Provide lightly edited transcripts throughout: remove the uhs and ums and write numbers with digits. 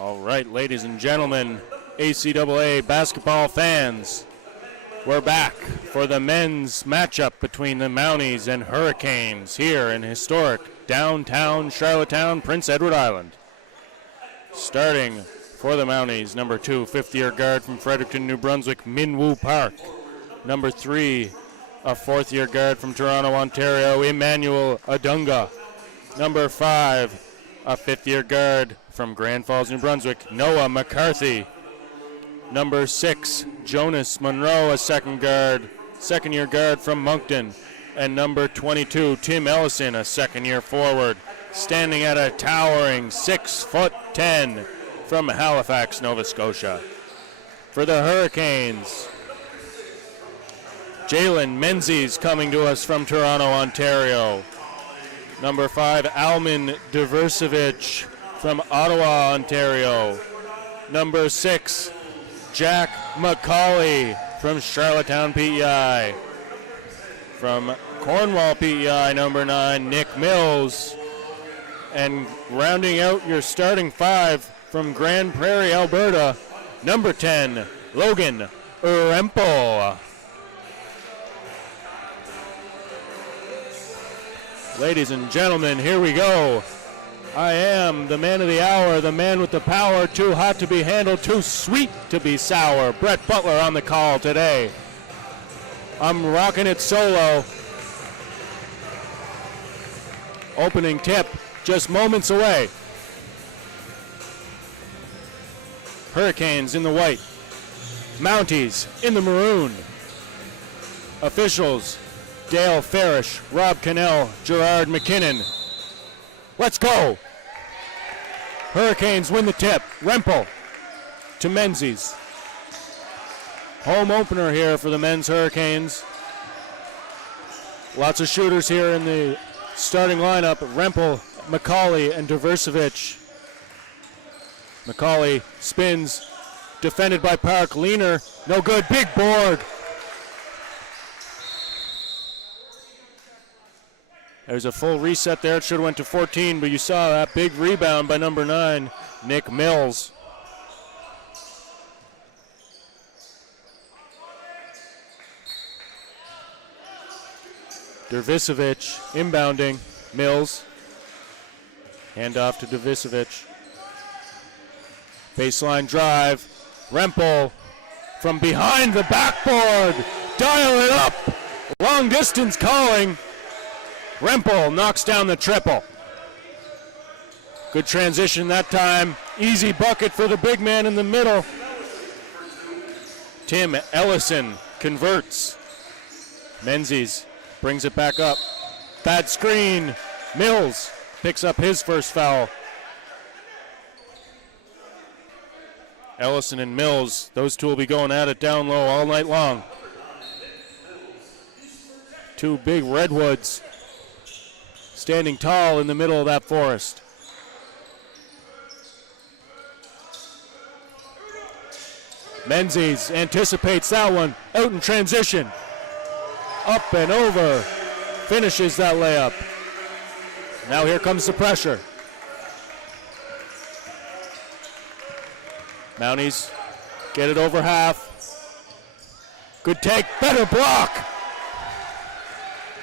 All right, ladies and gentlemen, ACAA basketball fans, we're back for the men's matchup between the Mounties and Hurricanes here in historic downtown Charlottetown, Prince Edward Island. Starting for the Mounties, number 2, fifth-year guard from Fredericton, New Brunswick, Minwoo Park. Number 3, a fourth-year guard from Toronto, Ontario, Emmanuel Adunga. Number 5, a fifth-year guard from Grand Falls, New Brunswick, Noah McCarthy. Number 6, Jonas Monroe, a second-year guard from Moncton. And number 22, Tim Ellison, a second-year forward, standing at a towering 6'10" from Halifax, Nova Scotia. For the Hurricanes, Jalen Menzies coming to us from Toronto, Ontario. Number 5, Alman Diversevich from Ottawa, Ontario. Number 6, Jack McCauley from Charlottetown, PEI. From Cornwall, PEI, number 9, Nick Mills. And rounding out your starting 5 from Grand Prairie, Alberta, number 10, Logan Urempo. Ladies and gentlemen, here we go. I am the man of the hour, the man with the power, too hot to be handled, too sweet to be sour. Brett Butler on the call today. I'm rocking it solo. Opening tip, just moments away. Hurricanes in the white, Mounties in the maroon. Officials, Dale Farish, Rob Cannell, Gerard McKinnon. Let's go. Hurricanes win the tip. Rempel to Menzies. Home opener here for the men's Hurricanes. Lots of shooters here in the starting lineup. Rempel, McCauley, and Diversevich. McCauley spins, defended by Park. Leaner, no good. Big board. There's a full reset there. It should have went to 14, but you saw that big rebound by number 9, Nick Mills. Dervisevich inbounding. Mills. Hand off to Dervisevich. Baseline drive. Rempel from behind the backboard. Dial it up. Long distance calling. Rempel knocks down the triple. Good transition that time. Easy bucket for the big man in the middle. Tim Ellison converts. Menzies brings it back up. Bad screen. Mills picks up his first foul. Ellison and Mills, those two will be going at it down low all night long. Two big redwoods standing tall in the middle of that forest. Menzies anticipates that one, out in transition. Up and over, finishes that layup. Now here comes the pressure. Mounties get it over half. Good take, better block.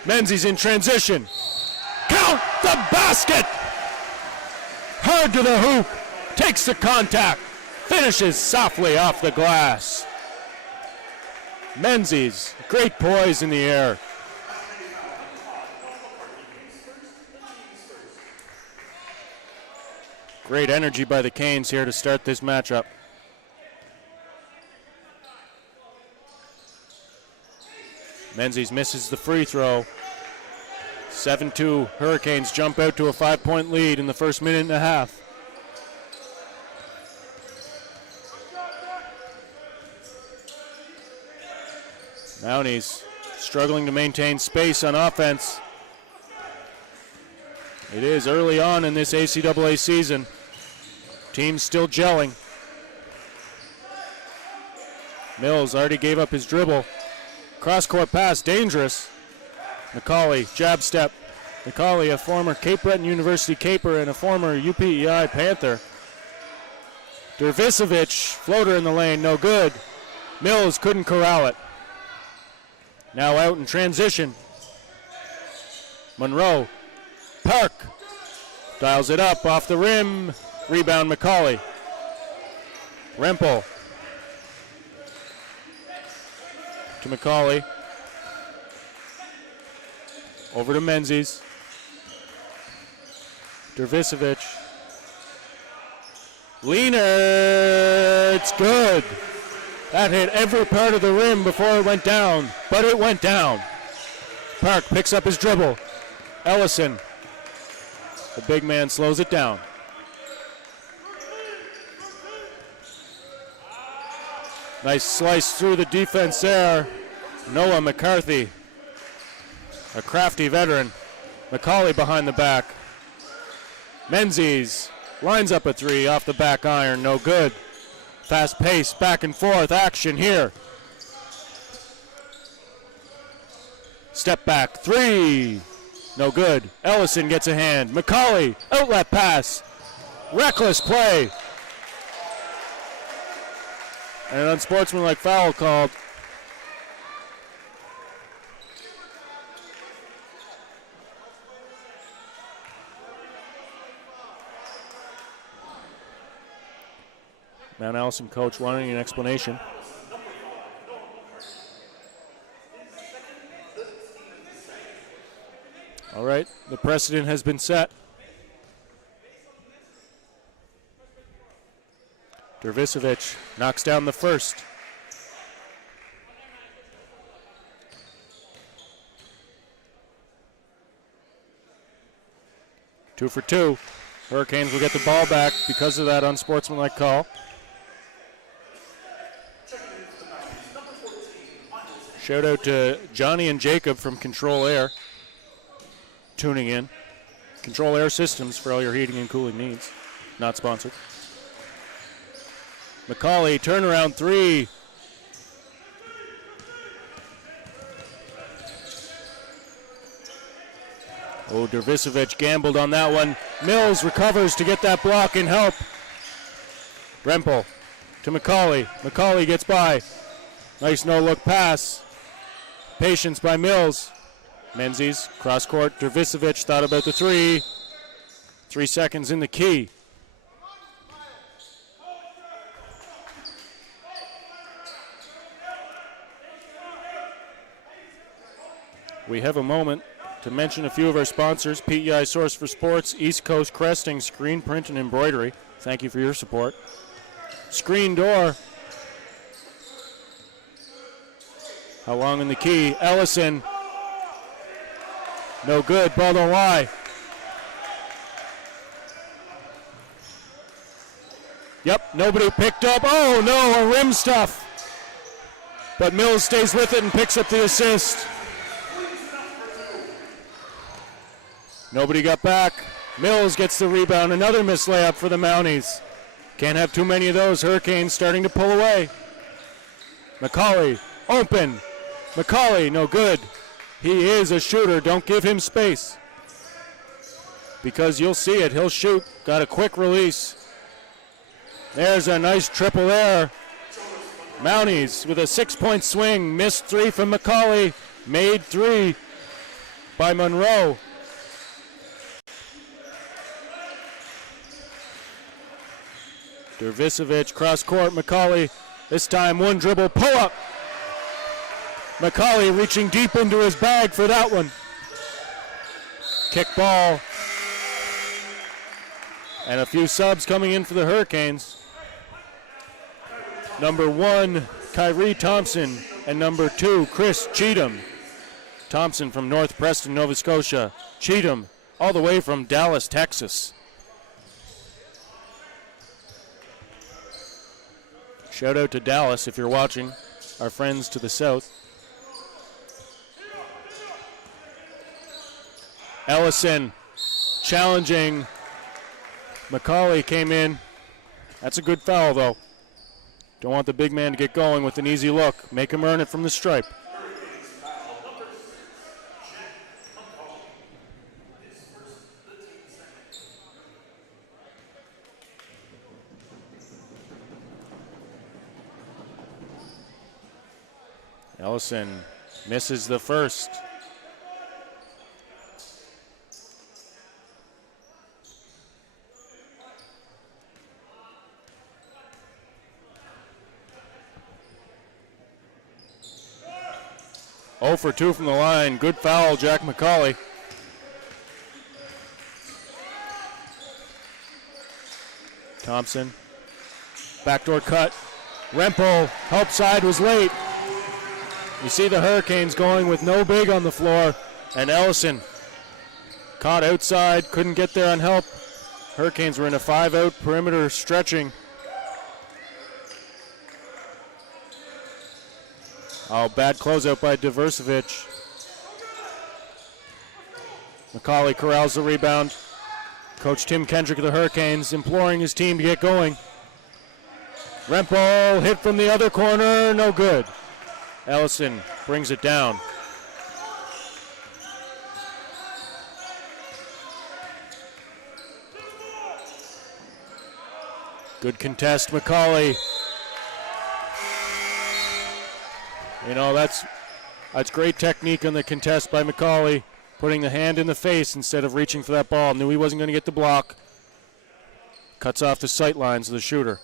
Menzies in transition. Count the basket! Hard to the hoop, takes the contact, finishes softly off the glass. Menzies, great poise in the air. Great energy by the Canes here to start this matchup. Menzies misses the free throw. 7-2 Hurricanes jump out to a 5-point lead in the first minute and a half. Mounties struggling to maintain space on offense. It is early on in this ACAA season. Teams still gelling. Mills already gave up his dribble. Cross-court pass, dangerous. McCauley, jab step. McCauley, a former Cape Breton University Caper and a former UPEI Panther. Dervisevic, floater in the lane, no good. Mills couldn't corral it. Now out in transition. Monroe, Park, dials it up off the rim. Rebound McCauley. Rempel to McCauley. Over to Menzies. Dervisevic. Leaner, it's good. That hit every part of the rim before it went down, but it went down. Park picks up his dribble. Ellison, the big man, slows it down. Nice slice through the defense there. Noah McCarthy, a crafty veteran. McCauley behind the back. Menzies lines up a three off the back iron, no good. Fast pace, back and forth action here. Step back, three, no good. Ellison gets a hand. McCauley, outlet pass. Reckless play. And an unsportsmanlike foul called. Mount Allison coach wanting an explanation. All right, the precedent has been set. Dervisevic knocks down the first. Two for two. Hurricanes will get the ball back because of that unsportsmanlike call. Shout out to Johnny and Jacob from Control Air tuning in. Control Air Systems for all your heating and cooling needs. Not sponsored. McCauley, turnaround three. Oh, Dervisevic gambled on that one. Mills recovers to get that block and help. Rempel to McCauley. McCauley gets by. Nice no-look pass. Patience by Mills. Menzies, cross court. Dervisevic thought about the three. 3 seconds in the key. We have a moment to mention a few of our sponsors. PEI Source for Sports, East Coast Cresting, Screen Print and Embroidery. Thank you for your support. Screen Door. How long in the key? Ellison. No good. Ball don't lie. Yep, nobody picked up. Oh, no, a rim stuff. But Mills stays with it and picks up the assist. Nobody got back. Mills gets the rebound. Another missed layup for the Mounties. Can't have too many of those. Hurricanes starting to pull away. McCauley, open. McCauley, no good. He is a shooter. Don't give him space. Because you'll see it. He'll shoot. Got a quick release. There's a nice triple there. Mounties with a 6-point swing. Missed three from McCauley. Made three by Monroe. Dervisevic, cross court, McCauley. This time one dribble, pull up. McCauley reaching deep into his bag for that one. Kick ball. And a few subs coming in for the Hurricanes. Number 1, Kyrie Thompson, and number 2, Chris Cheatham. Thompson from North Preston, Nova Scotia. Cheatham all the way from Dallas, Texas. Shout out to Dallas if you're watching, our friends to the south. Ellison challenging. McCauley came in. That's a good foul, though. Don't want the big man to get going with an easy look. Make him earn it from the stripe. Ellison misses the first. Oh for 2 from the line. Good foul, Jack McCauley. Thompson. Backdoor cut. Rempel, help side was late. You see the Hurricanes going with no big on the floor, and Ellison caught outside, couldn't get there on help. Hurricanes were in a 5-out perimeter stretching. Oh, bad closeout by Diversevic. McCauley corrals the rebound. Coach Tim Kendrick of the Hurricanes imploring his team to get going. Rempel hit from the other corner, no good. Ellison brings it down. Good contest, McCauley. You know, that's great technique on the contest by McCauley, putting the hand in the face instead of reaching for that ball. Knew he wasn't going to get the block. Cuts off the sight lines of the shooter.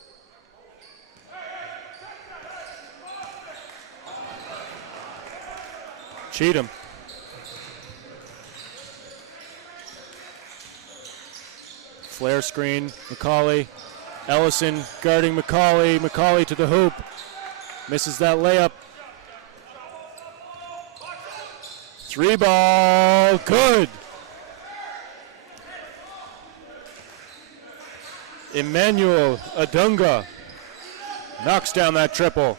Cheatham. Flare screen, McCauley. Ellison guarding McCauley. McCauley to the hoop. Misses that layup. 3 ball, good. Emmanuel Adunga knocks down that triple.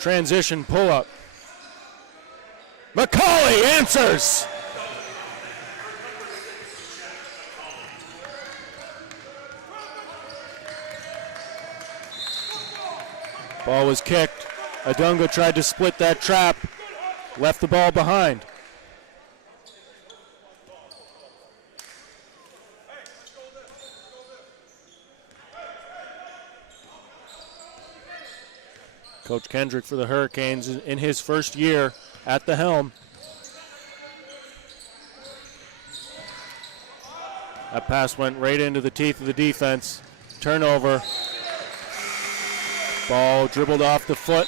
Transition pull-up. McCauley answers. Ball was kicked. Adunga tried to split that trap. Left the ball behind. Coach Kendrick for the Hurricanes in his first year at the helm. That pass went right into the teeth of the defense. Turnover. Ball dribbled off the foot.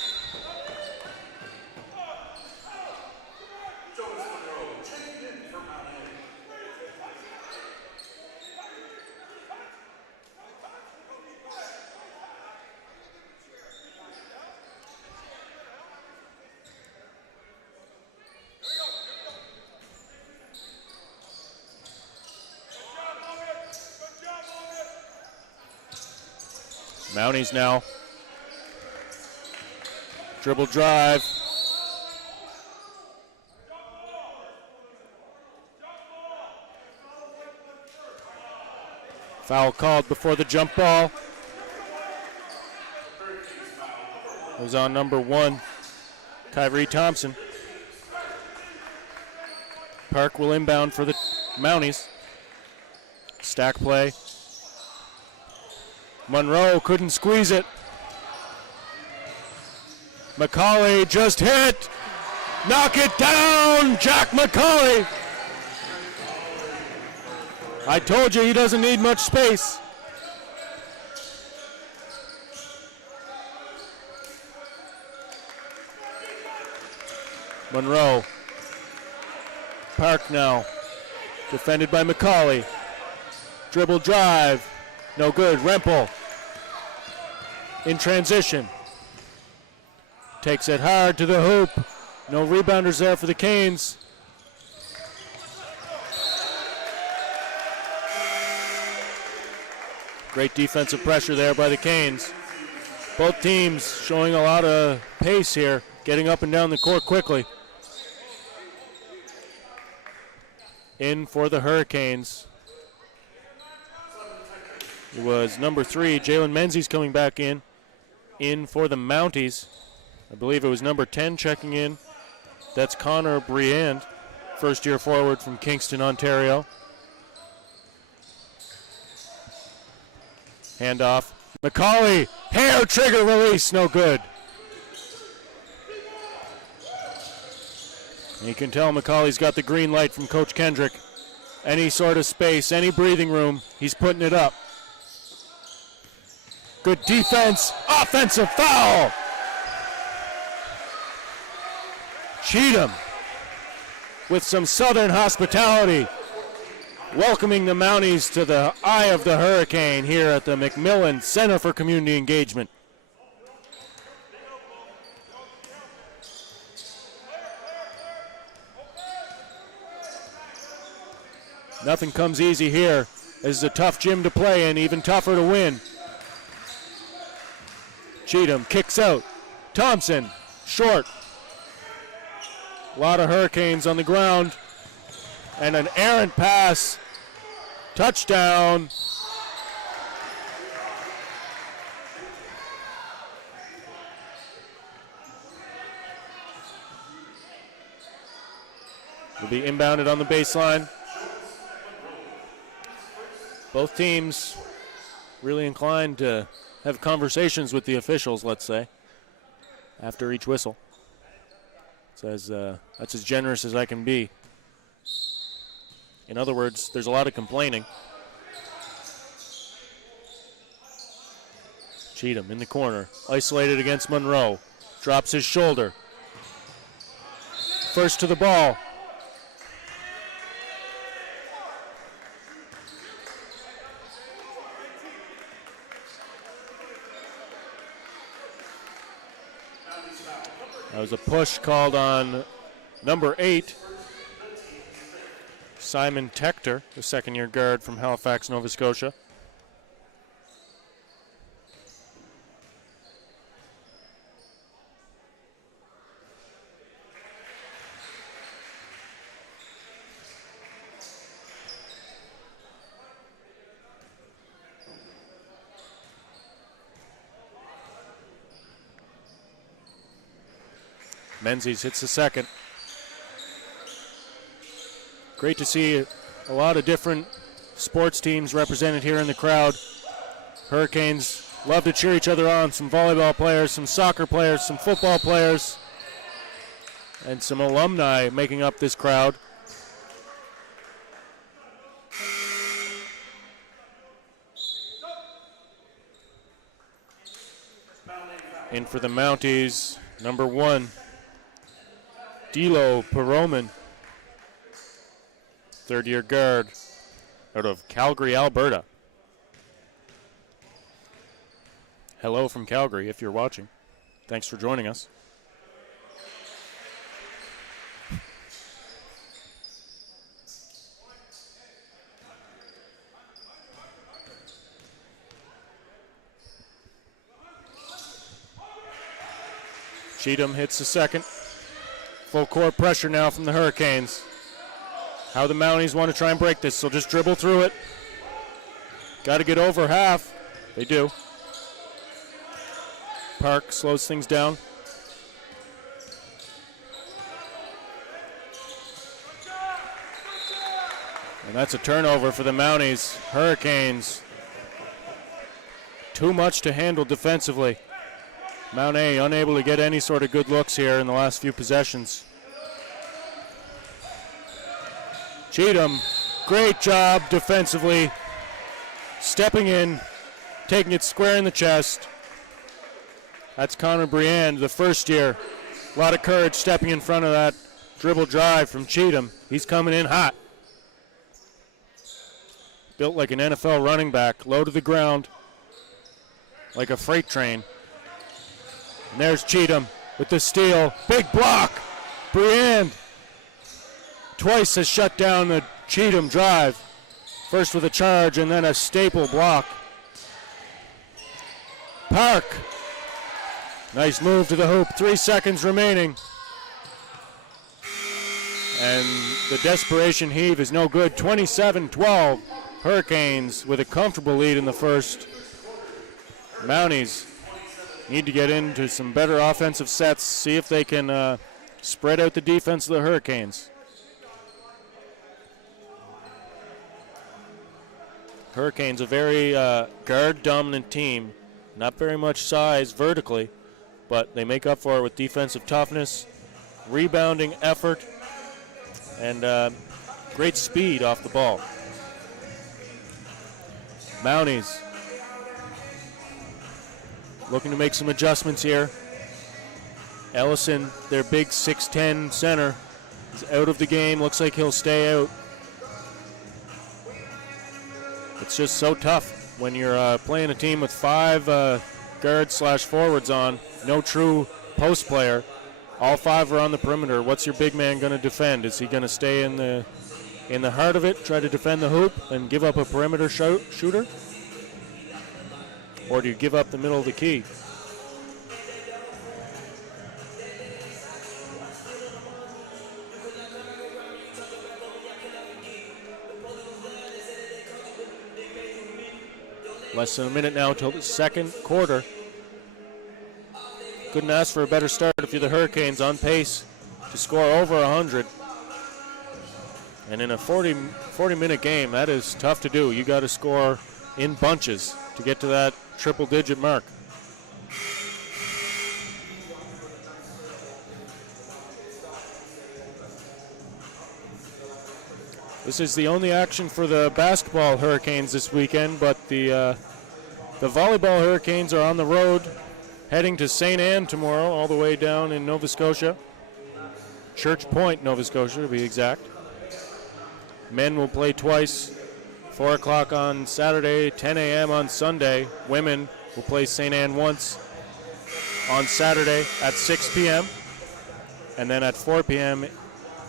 Mounties now. Dribble drive. Foul called before the jump ball. It was on number 1, Kyrie Thompson. Park will inbound for the Mounties. Stack play. Monroe couldn't squeeze it. McCauley just hit. Knock it down, Jack McCauley. I told you he doesn't need much space. Monroe. Park now. Defended by McCauley. Dribble drive. No good. Rempel. In transition. Takes it hard to the hoop. No rebounders there for the Canes. Great defensive pressure there by the Canes. Both teams showing a lot of pace here, getting up and down the court quickly. In for the Hurricanes. It was number 3, Jalen Menzies coming back in. In for the Mounties. I believe it was number 10 checking in. That's Connor Briand, first-year forward from Kingston, Ontario. Handoff. McCauley, hair trigger release, no good. You can tell McCauley's got the green light from Coach Kendrick. Any sort of space, any breathing room, he's putting it up. Good defense, offensive foul. Cheatham with some Southern hospitality, welcoming the Mounties to the eye of the hurricane here at the McMillan Center for Community Engagement. Nothing comes easy here. This is a tough gym to play in, even tougher to win. Cheatham kicks out. Thompson, short. A lot of Hurricanes on the ground. And an errant pass. Touchdown. Will be inbounded on the baseline. Both teams really inclined to have conversations with the officials, let's say, after each whistle. Says that's as generous as I can be. In other words, there's a lot of complaining. Cheatham in the corner, isolated against Monroe. Drops his shoulder. First to the ball. That was a push called on number 8, Simon Tector, the second-year guard from Halifax, Nova Scotia. Menzies hits the second. Great to see a lot of different sports teams represented here in the crowd. Hurricanes love to cheer each other on. Some volleyball players, some soccer players, some football players, and some alumni making up this crowd. In for the Mounties, number 1. Dilo Peroman, third-year guard out of Calgary, Alberta. Hello from Calgary if you're watching. Thanks for joining us. Cheatham hits the second. Full court pressure now from the Hurricanes. How the Mounties want to try and break this, so just dribble through it. Got to get over half. They do. Park slows things down. And that's a turnover for the Mounties. Hurricanes. Too much to handle defensively. Mount A unable to get any sort of good looks here in the last few possessions. Cheatham, great job defensively. Stepping in, taking it square in the chest. That's Connor Briand, the first year. A lot of courage stepping in front of that dribble drive from Cheatham. He's coming in hot. Built like an NFL running back, low to the ground, like a freight train. And there's Cheatham with the steal. Big block. Briand twice has shut down the Cheatham drive. First with a charge and then a staple block. Park. Nice move to the hoop. 3 seconds remaining. And the desperation heave is no good. 27-12. Hurricanes with a comfortable lead in the first. Mounties need to get into some better offensive sets, see if they can spread out the defense of the Hurricanes. Hurricanes, a very guard-dominant team. Not very much size vertically, but they make up for it with defensive toughness, rebounding effort, and great speed off the ball. Mounties looking to make some adjustments here. Ellison, their big 6'10 center, is out of the game. Looks like he'll stay out. It's just so tough when you're playing a team with 5 guards/forwards on, no true post player. All 5 are on the perimeter. What's your big man going to defend? Is he going to stay in the heart of it, try to defend the hoop, and give up a perimeter shooter? Or do you give up the middle of the key? Less than a minute now until the second quarter. Couldn't ask for a better start if you're the Hurricanes, on pace to score over 100. And in a 40-minute game, that is tough to do. You got to score in bunches to get to that triple-digit mark. This is the only action for the basketball Hurricanes this weekend, but the volleyball Hurricanes are on the road, heading to St. Anne tomorrow, all the way down in Nova Scotia. Church Point, Nova Scotia, to be exact. Men will play twice, 4 o'clock on Saturday, 10 a.m. on Sunday. Women will play St. Anne once on Saturday at 6 p.m. and then at 4 p.m.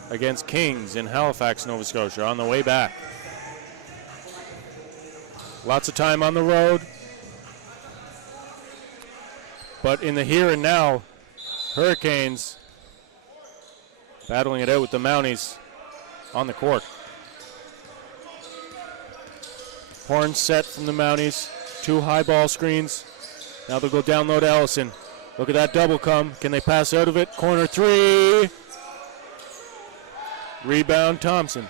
against Kings in Halifax, Nova Scotia, on the way back. Lots of time on the road. But in the here and now, Hurricanes battling it out with the Mounties on the court. Horn set from the Mounties. 2 high ball screens. Now they'll go down low to Ellison. Look at that double come. Can they pass out of it? Corner 3. Rebound Thompson.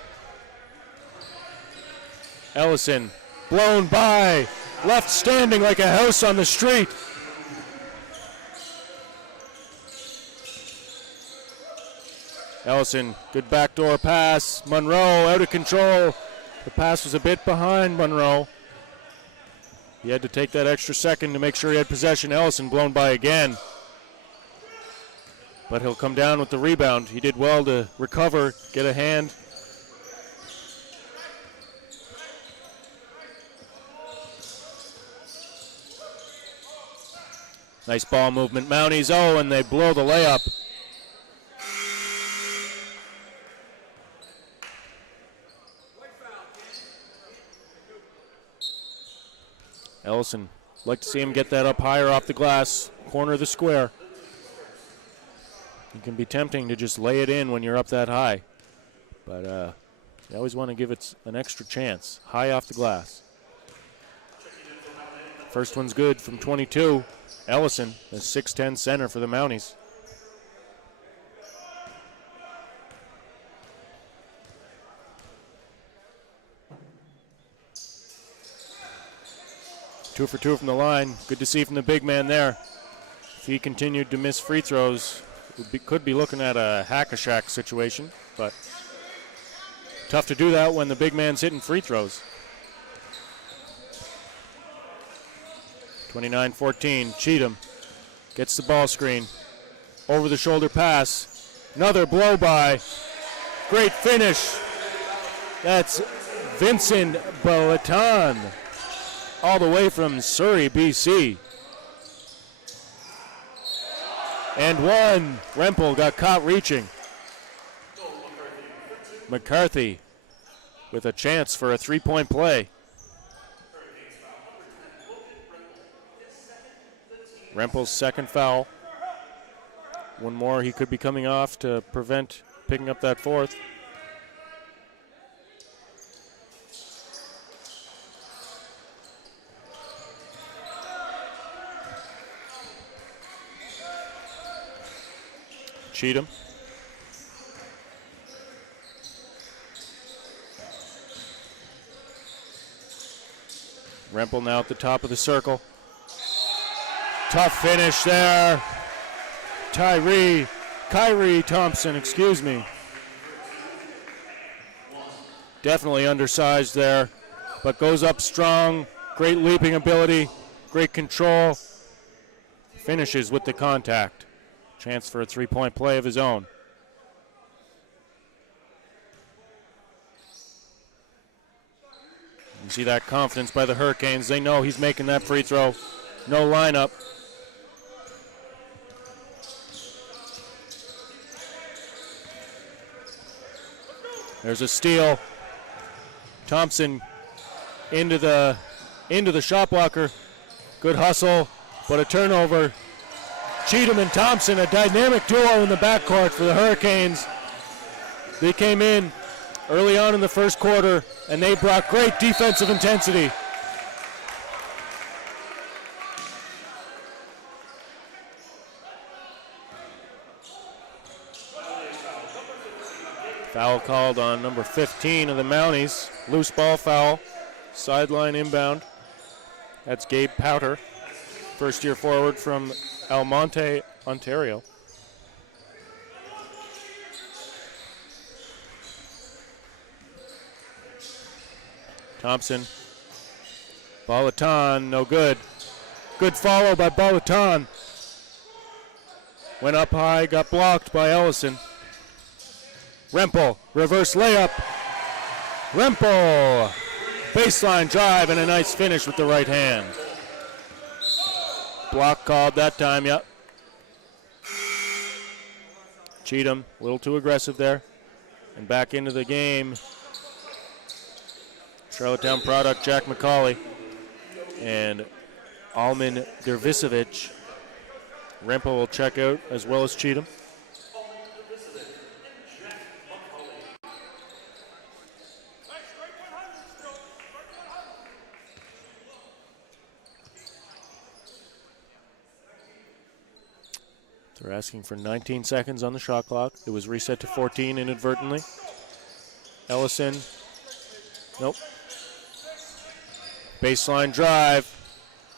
Ellison blown by. Left standing like a house on the street. Ellison, good backdoor pass. Monroe out of control. The pass was a bit behind Monroe. He had to take that extra second to make sure he had possession. Ellison blown by again. But he'll come down with the rebound. He did well to recover, get a hand. Nice ball movement. Mounties, and they blow the layup. Ellison, like to see him get that up higher off the glass, corner of the square. It can be tempting to just lay it in when you're up that high, but you always want to give it an extra chance, high off the glass. First one's good from 22. Ellison, the 6'10 center for the Mounties. Two for 2 from the line. Good to see from the big man there. If he continued to miss free throws, could be looking at a hack-a-shack situation, but tough to do that when the big man's hitting free throws. 29-14, Cheatham gets the ball screen. Over the shoulder pass. Another blow by. Great finish. That's Vincent Boatan, all the way from Surrey, BC. And one. Rempel got caught reaching. McCarthy with a chance for a 3-point play. Rempel's second foul. One more he could be coming off to prevent picking up that fourth. Cheatham. Rempel now at the top of the circle. Tough finish there. Kyrie Thompson, excuse me. Definitely undersized there, but goes up strong. Great leaping ability, great control. Finishes with the contact. Chance for a three-point play of his own. You see that confidence by the Hurricanes. They know he's making that free throw. No lineup. There's a steal. Thompson into the shot blocker. Good hustle, but a turnover. Cheatham and Thompson, a dynamic duo in the backcourt for the Hurricanes. They came in early on in the first quarter, and they brought great defensive intensity. Foul called on number 15 of the Mounties. Loose ball foul. Sideline inbound. That's Gabe Powter, first-year forward from Almonte, Ontario. Thompson. Balaton, no good. Good follow by Balaton. Went up high, got blocked by Ellison. Rempel, reverse layup. Rempel, baseline drive and a nice finish with the right hand. Block called that time, yep. Cheatham, a little too aggressive there. And back into the game. Charlottetown product, Jack McCauley. And Alman Dervisevic. Rempel will check out as well as Cheatham. They're asking for 19 seconds on the shot clock. It was reset to 14 inadvertently. Ellison, nope. Baseline drive.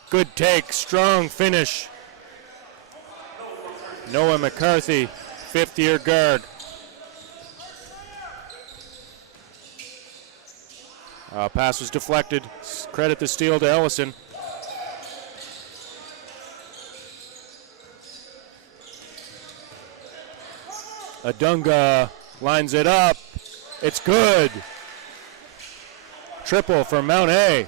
Good take, strong finish. Noah McCarthy, fifth-year guard. Pass was deflected. Credit the steal to Ellison. Adunga lines it up. It's good. Triple for Mount A.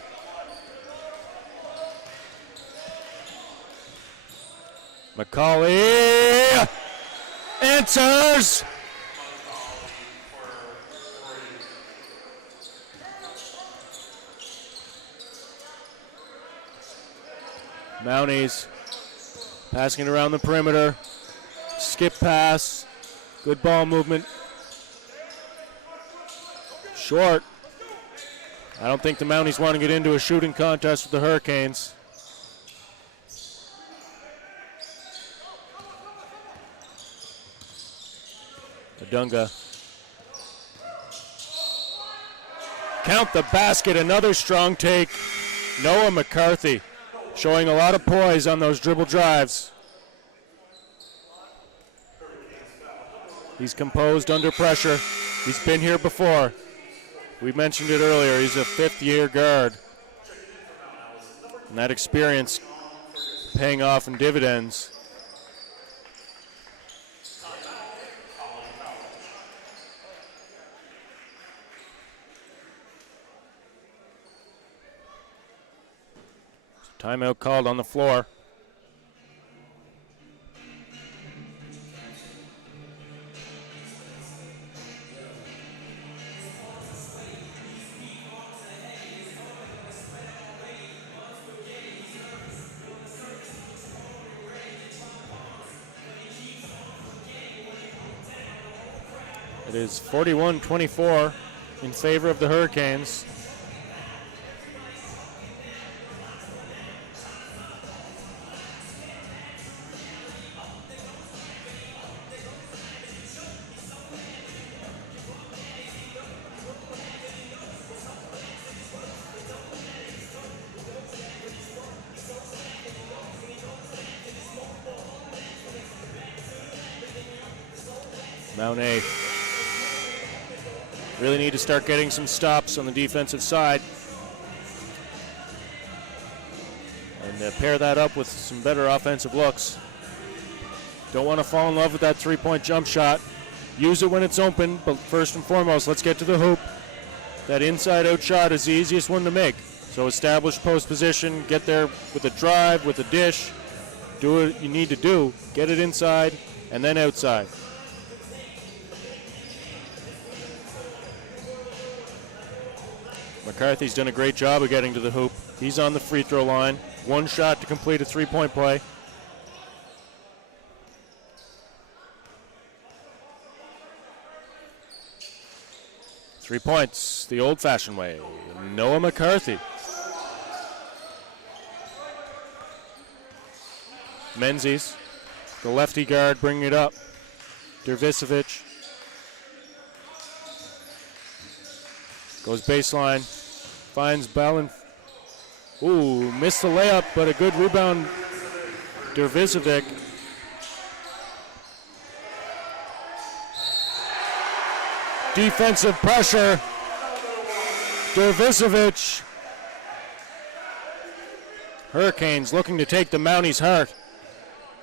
McCauley answers. Mounties passing it around the perimeter. Skip pass. Good ball movement. Short. I don't think the Mounties want to get into a shooting contest with the Hurricanes. Adunga. Count the basket, another strong take. Noah McCarthy showing a lot of poise on those dribble drives. He's composed under pressure. He's been here before. We mentioned it earlier, he's a fifth-year guard. And that experience paying off in dividends. Timeout called on the floor. It is 41-24 in favor of the Hurricanes. Mount A Really need to start getting some stops on the defensive side. And pair that up with some better offensive looks. Don't want to fall in love with that three-point jump shot. Use it when it's open, but first and foremost, let's get to the hoop. That inside-out shot is the easiest one to make. So establish post position, get there with a drive, with a dish. Do what you need to do. Get it inside and then outside. McCarthy's done a great job of getting to the hoop. He's on the free throw line. One shot to complete a three-point play. Three points, the old-fashioned way. Noah McCarthy. Menzies, the lefty guard, bringing it up. Dervisevic goes baseline, finds Ballin. Ooh, missed the layup, but a good rebound. Dervisevic. Defensive pressure. Dervisevic. Hurricanes looking to take the Mounties' heart.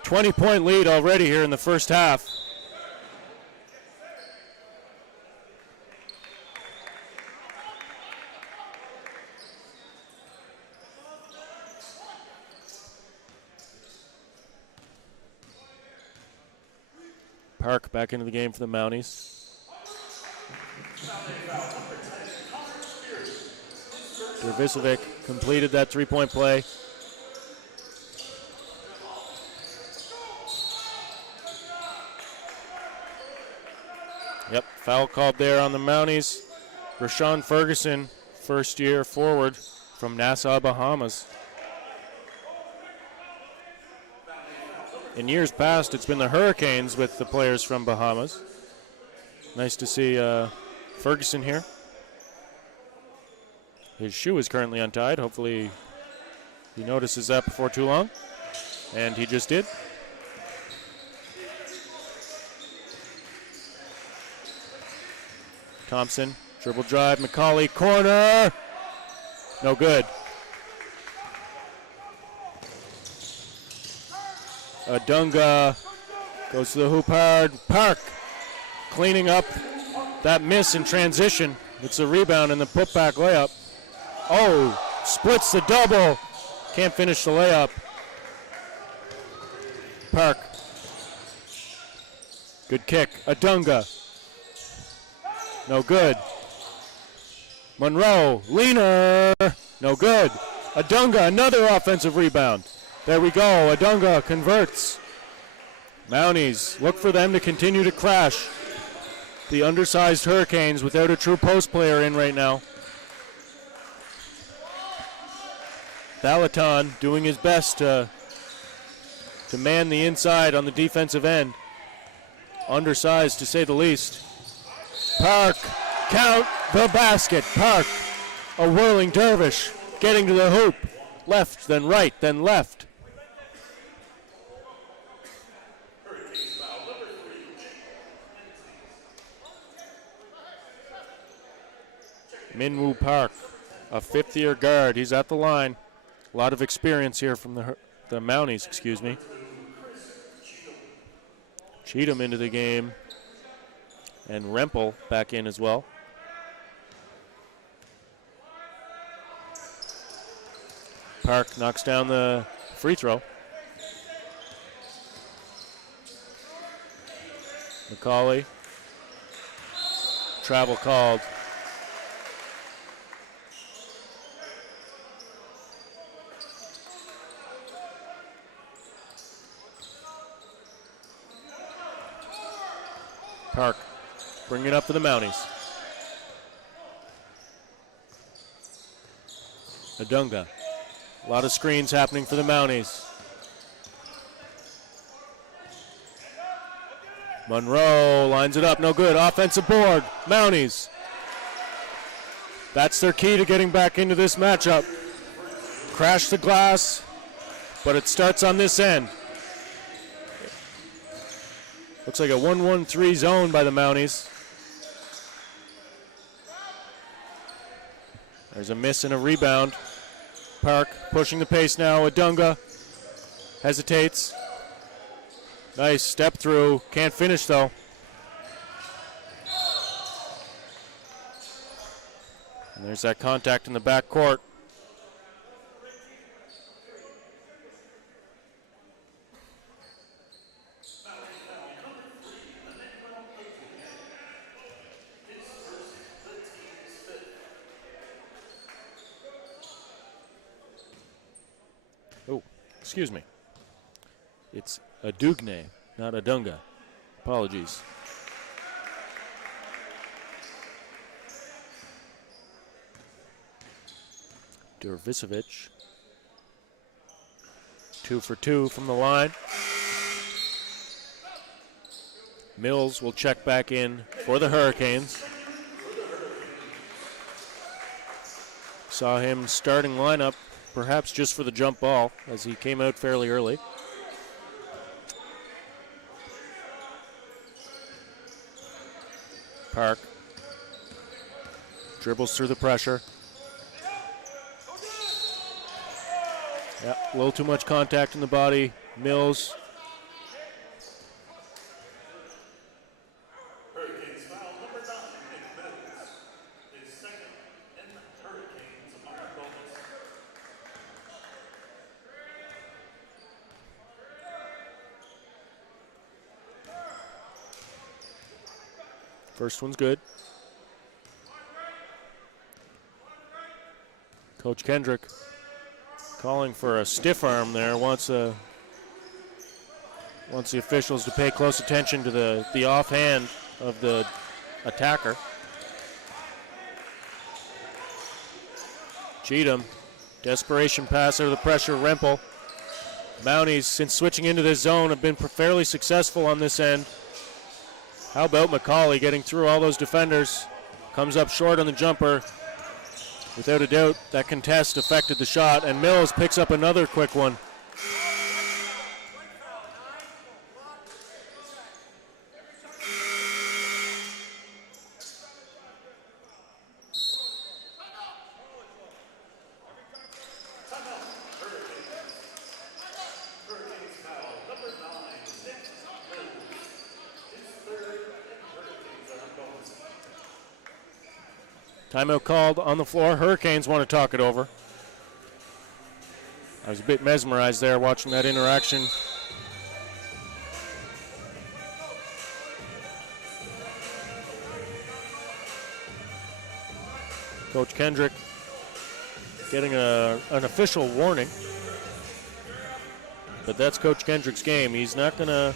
20-point lead already here in the first half. Park back into the game for the Mounties. Dervisevic completed that three-point play. Yep, foul called there on the Mounties. Rashawn Ferguson, first-year forward from Nassau, Bahamas. In years past, it's been the Hurricanes with the players from Bahamas. Nice to see Ferguson here. His shoe is currently untied. Hopefully he notices that before too long. And he just did. Thompson, dribble drive, McCauley, corner. No good. Adunga goes to the hoop hard. Park cleaning up that miss in transition. It's a rebound and the putback layup. Oh, splits the double. Can't finish the layup. Park. Good kick. Adunga. No good. Monroe. Leaner. No good. Adunga, another offensive rebound. There we go. Adunga converts. Mounties, look for them to continue to crash. The undersized Hurricanes without a true post player in right now. Balaton doing his best to man the inside on the defensive end. Undersized to say the least. Park, count the basket. Park, a whirling dervish, getting to the hoop. Left, then right, then left. Minwoo Park, a fifth-year guard. He's at the line. A lot of experience here from the Mounties, excuse me. Cheatham into the game. And Rempel back in as well. Park knocks down the free throw. McCauley. Travel called. Park, bring it up for the Mounties. Adunga. A lot of screens happening for the Mounties. Monroe lines it up, no good. Offensive board, Mounties. That's their key to getting back into this matchup. Crash the glass, but it starts on this end. Looks like a 1-1-3 zone by the Mounties. There's a miss and a rebound. Park pushing the pace now. Adunga hesitates. Nice step through. Can't finish though. And there's that contact in the back court. Oh, excuse me. It's Adugne, not Adunga. Apologies. Dervisevic. 2 for 2 from the line. Mills will check back in for the Hurricanes. Saw him starting lineup, perhaps just for the jump ball, as he came out fairly early. Park dribbles through the pressure. Yeah, a little too much contact in the body. Mills. Hurricanes foul number 9, Nick Mills. His second in Hurricanes bonus. First one's good. Coach Kendrick calling for a stiff arm there. Wants the officials to pay close attention to the offhand of the attacker. Cheatham, desperation pass under the pressure. Rempel. Mounties, since switching into this zone, have been fairly successful on this end. How about McCauley getting through all those defenders? Comes up short on the jumper. Without a doubt, that contest affected the shot, and Mills picks up another quick one. Timeout called on the floor. Hurricanes want to talk it over. I was a bit mesmerized there watching that interaction. Coach Kendrick getting an official warning. But that's Coach Kendrick's game. He's not gonna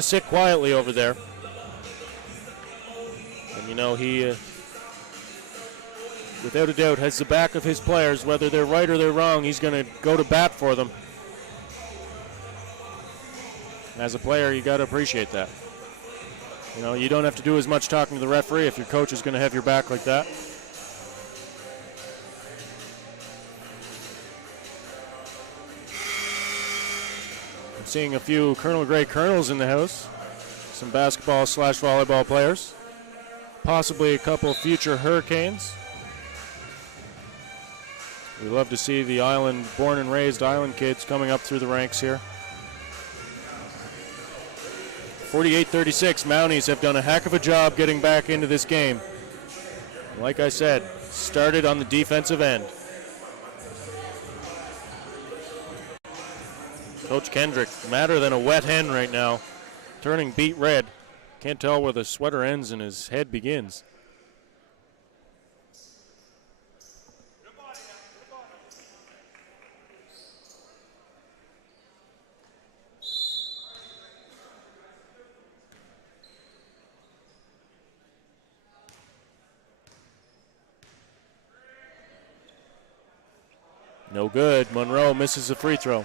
sit quietly over there. And you know, he without a doubt has the back of his players. Whether they're right or they're wrong, he's going to go to bat for them. As a player, you got to appreciate that. You know, you don't have to do as much talking to the referee if your coach is going to have your back like that. I'm seeing a few Colonel Gray Colonels in the house. Some basketball/volleyball players. Possibly a couple future Hurricanes. We love to see the island, born and raised island kids coming up through the ranks here. 48-36, Mounties have done a heck of a job getting back into this game. Like I said, started on the defensive end. Coach Kendrick, madder than a wet hen right now, turning beet red. Can't tell where the sweater ends and his head begins. No good. Monroe misses the free throw.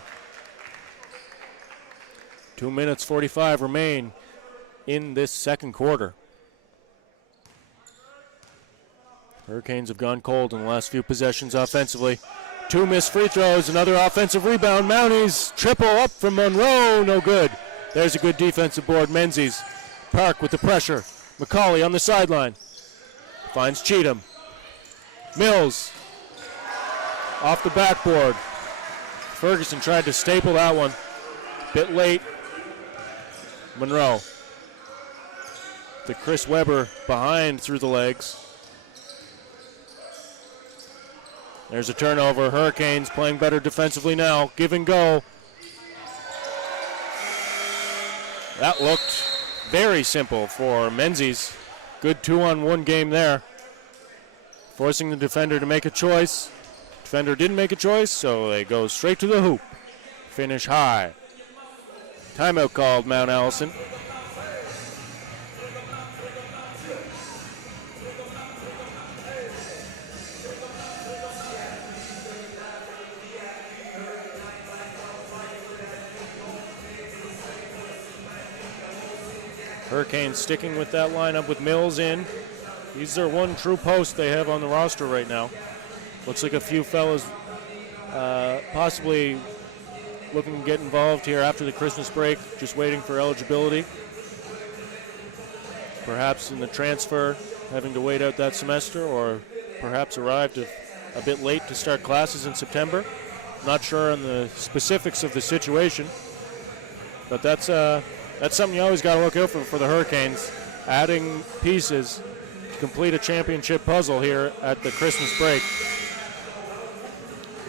2 minutes 45 remain in this second quarter. Hurricanes have gone cold in the last few possessions offensively. 2 missed free throws, another offensive rebound. Mounties triple up from Monroe, no good. There's a good defensive board. Menzies. Park with the pressure. McCauley on the sideline. Finds Cheatham. Mills off the backboard. Ferguson tried to staple that one. Bit late. Monroe. To Chris Weber behind through the legs. There's a turnover. Hurricanes playing better defensively now. Give and go. That looked very simple for Menzies. Good 2-on-1 game there. Forcing the defender to make a choice. Defender didn't make a choice, so they go straight to the hoop. Finish high. Timeout called, Mount Allison. Hurricanes sticking with that lineup with Mills in. He's their one true post they have on the roster right now. Looks like a few fellas possibly looking to get involved here after the Christmas break, just waiting for eligibility. Perhaps in the transfer, having to wait out that semester, or perhaps arrived a bit late to start classes in September. Not sure on the specifics of the situation, but that's something you always got to look out for the Hurricanes, adding pieces to complete a championship puzzle here at the Christmas break.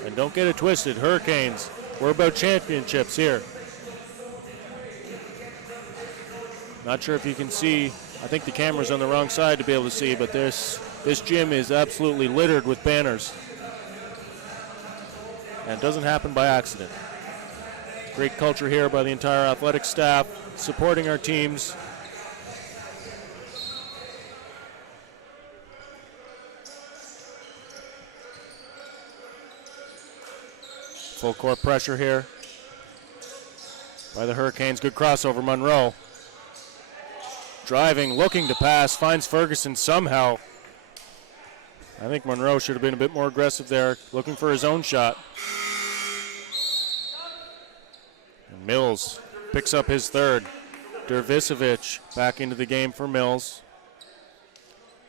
And don't get it twisted, Hurricanes, we're about championships here. Not sure if you can see, I think the camera's on the wrong side to be able to see, but this gym is absolutely littered with banners. And it doesn't happen by accident. Great culture here by the entire athletic staff, supporting our teams. Full court pressure here by the Hurricanes. Good crossover, Monroe. Driving, looking to pass, finds Ferguson somehow. I think Monroe should have been a bit more aggressive there, looking for his own shot. And Mills picks up his third. Dervisevic back into the game for Mills.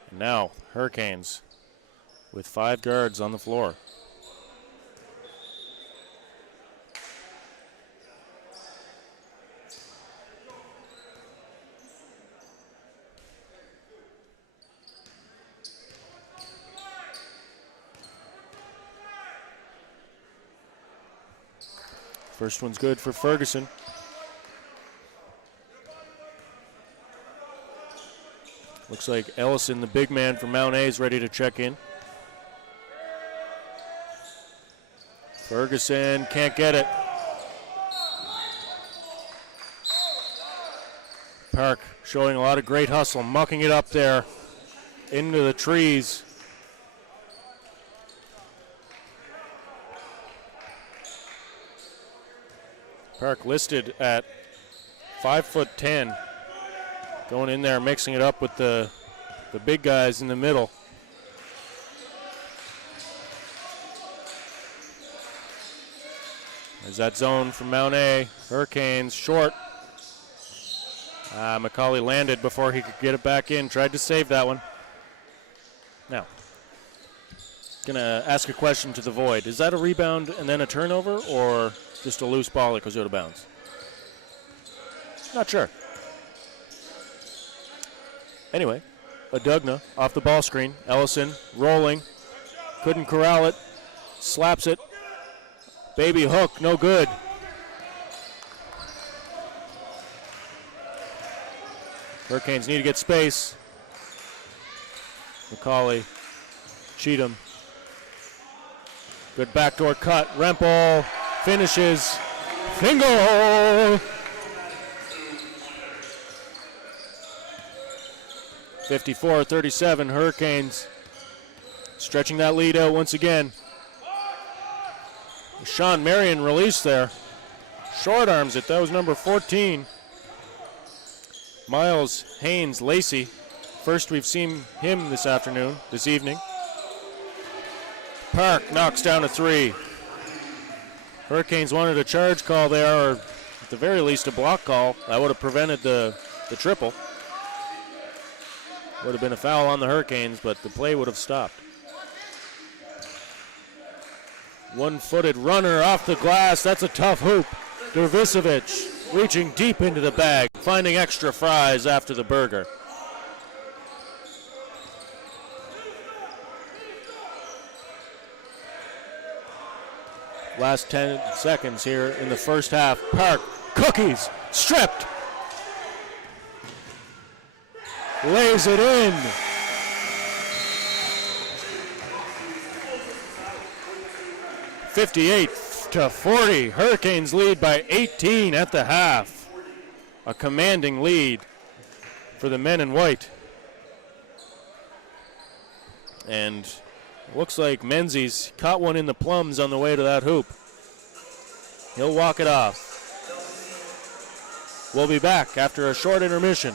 And now, Hurricanes with 5 guards on the floor. First one's good for Ferguson. Looks like Ellison, the big man from Mount A, is ready to check in. Ferguson can't get it. Park showing a lot of great hustle, mucking it up there into the trees. Park listed at 5'10", going in there, mixing it up with the big guys in the middle. There's that zone from Mount A. Hurricanes short. McCauley landed before he could get it back in. Tried to save that one. Now, gonna ask a question to the void. Is that a rebound and then a turnover, or just a loose ball that goes out of bounds? Not sure. Anyway, Adugna off the ball screen. Ellison rolling. Couldn't corral it. Slaps it. Baby hook, no good. Hurricanes need to get space. McCauley, Cheatham. Good backdoor cut. Rempel finishes. Fingal! 54-37, Hurricanes stretching that lead out once again. Sean Marion released there. Short arms it. That was number 14. Miles Haynes Lacey. First we've seen him this evening. Park knocks down a 3. Hurricanes wanted a charge call there, or at the very least a block call. That would have prevented the triple. Would have been a foul on the Hurricanes, but the play would have stopped. One-footed runner off the glass. That's a tough hoop. Dervisevic reaching deep into the bag, finding extra fries after the burger. Last 10 seconds here in the first half. Park, cookies, stripped. Lays it in. (58-40). Hurricanes lead by 18 at the half. A commanding lead for the men in white. And looks like Menzies caught one in the plums on the way to that hoop. He'll walk it off. We'll be back after a short intermission.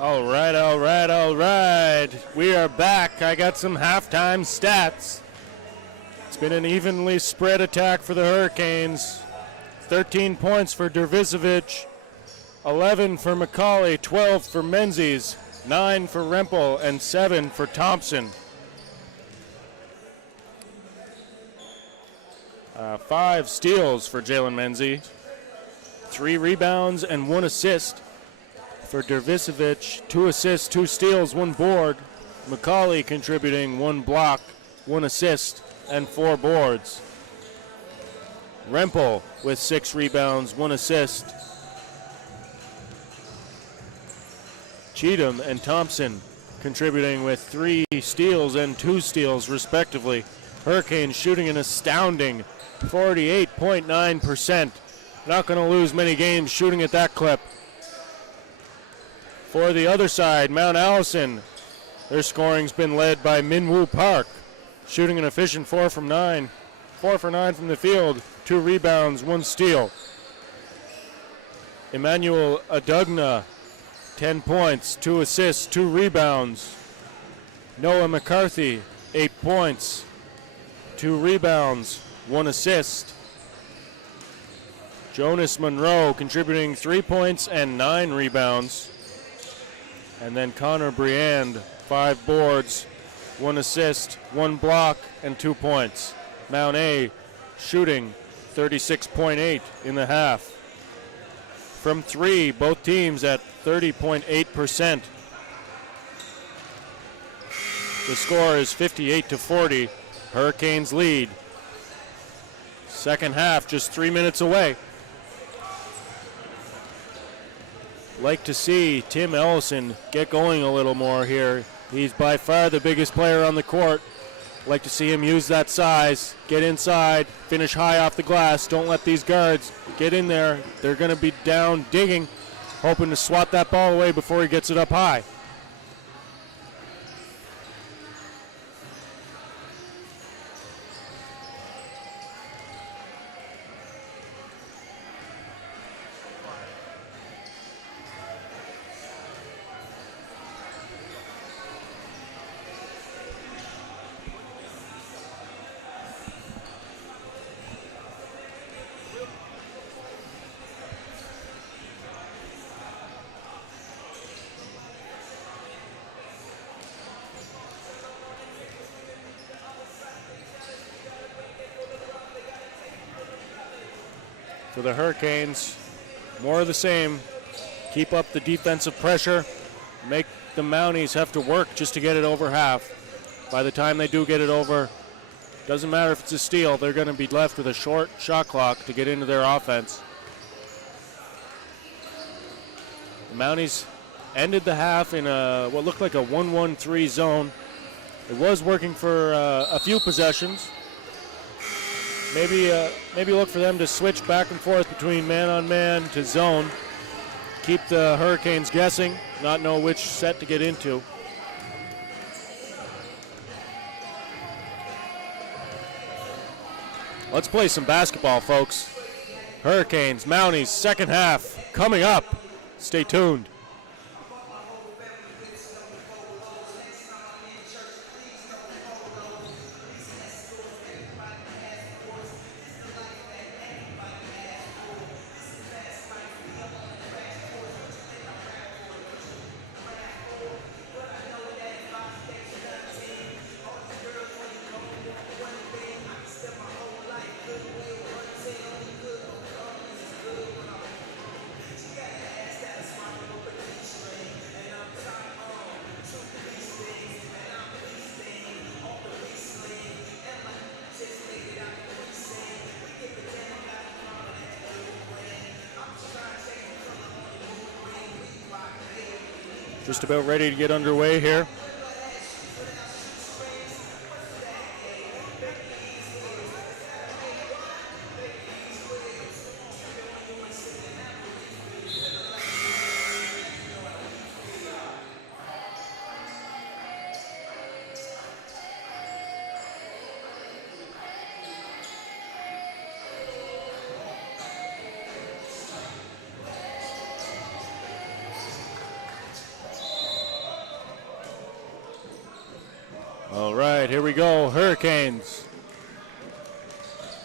All right, all right, all right. We are back. I got some halftime stats. It's been an evenly spread attack for the Hurricanes. 13 points for Dervisevic, 11 for McCauley, 12 for Menzies, 9 for Rempel, and 7 for Thompson. 5 steals for Jalen Menzies, 3 rebounds and 1 assist for Dervisevic. 2 assists, 2 steals, 1 board. McCauley contributing 1 block, 1 assist, and 4 boards. Rempel with 6 rebounds, 1 assist. Cheatham and Thompson contributing with 3 steals and 2 steals respectively. Hurricanes shooting an astounding 48.9%. Not going to lose many games shooting at that clip. For the other side, Mount Allison, their scoring's been led by Minwoo Park, shooting an efficient 4 for 9 from the field, 2 rebounds, 1 steal. Emmanuel Adugna, 10 points, 2 assists, 2 rebounds. Noah McCarthy, 8 points, 2 rebounds, 1 assist. Jonas Monroe contributing 3 points and 9 rebounds. And then Connor Briand, 5 boards, 1 assist, 1 block, and 2 points. Mount A shooting 36.8 in the half. From 3, both teams at 30.8%. The score is 58-40. Hurricanes lead. Second half just 3 minutes away. Like to see Tim Ellison get going a little more here. He's by far the biggest player on the court. Like to see him use that size, get inside, finish high off the glass. Don't let these guards get in there. They're going to be down digging, hoping to swat that ball away before he gets it up high. For the Hurricanes, more of the same. Keep up the defensive pressure. Make the Mounties have to work just to get it over half. By the time they do get it over, doesn't matter if it's a steal, they're going to be left with a short shot clock to get into their offense. The Mounties ended the half in what looked like a 1-1-3 zone. It was working for a few possessions. Maybe look for them to switch back and forth between man-on-man to zone. Keep the Hurricanes guessing, not know which set to get into. Let's play some basketball, folks. Hurricanes, Mounties, second half coming up. Stay tuned. Just about ready to get underway here. All right, here we go. Hurricanes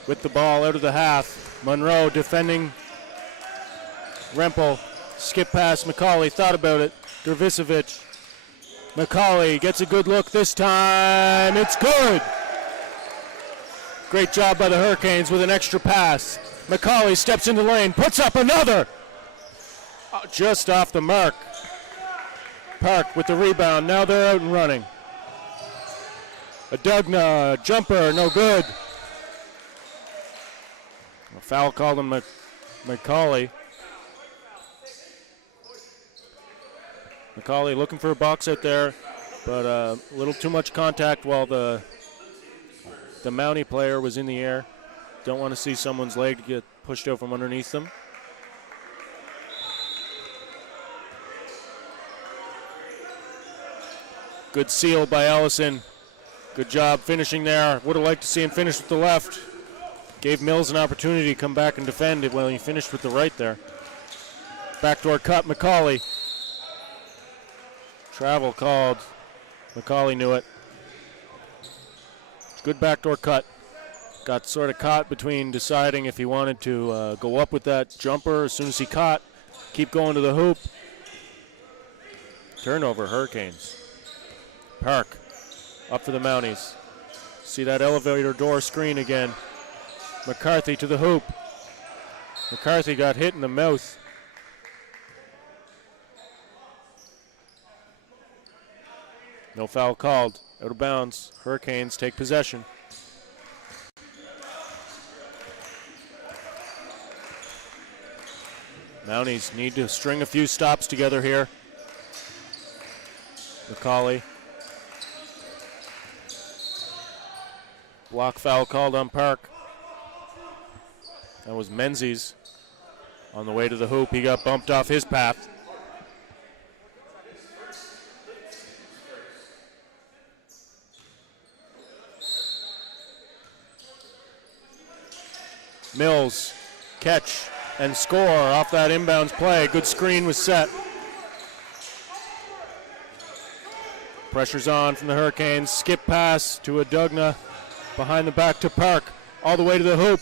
with the ball out of the half. Monroe defending. Rempel, skip past McCauley, thought about it. Dervisevic. McCauley gets a good look this time. It's good. Great job by the Hurricanes with an extra pass. McCauley steps into the lane, puts up another. Just off the mark. Park with the rebound. Now they're out and running. A Dugna jumper, no good. A foul called on McCauley. McCauley looking for a box out there, but a little too much contact while the Mountie player was in the air. Don't want to see someone's leg get pushed out from underneath them. Good seal by Ellison. Good job finishing there. Would have liked to see him finish with the left. Gave Mills an opportunity to come back and defend it when he finished with the right there. Backdoor cut, McCauley. Travel called. McCauley knew it. Good backdoor cut. Got sort of caught between deciding if he wanted to go up with that jumper as soon as he caught. Keep going to the hoop. Turnover, Hurricanes. Park up for the Mounties. See that elevator door screen again. McCarthy to the hoop. McCarthy got hit in the mouth. No foul called. Out of bounds. Hurricanes take possession. Mounties need to string a few stops together here. McCauley. Block foul called on Park. That was Menzies on the way to the hoop. He got bumped off his path. Mills, catch and score off that inbounds play. Good screen was set. Pressure's on from the Hurricanes. Skip pass to Adugna. Behind the back to Park. All the way to the hoop.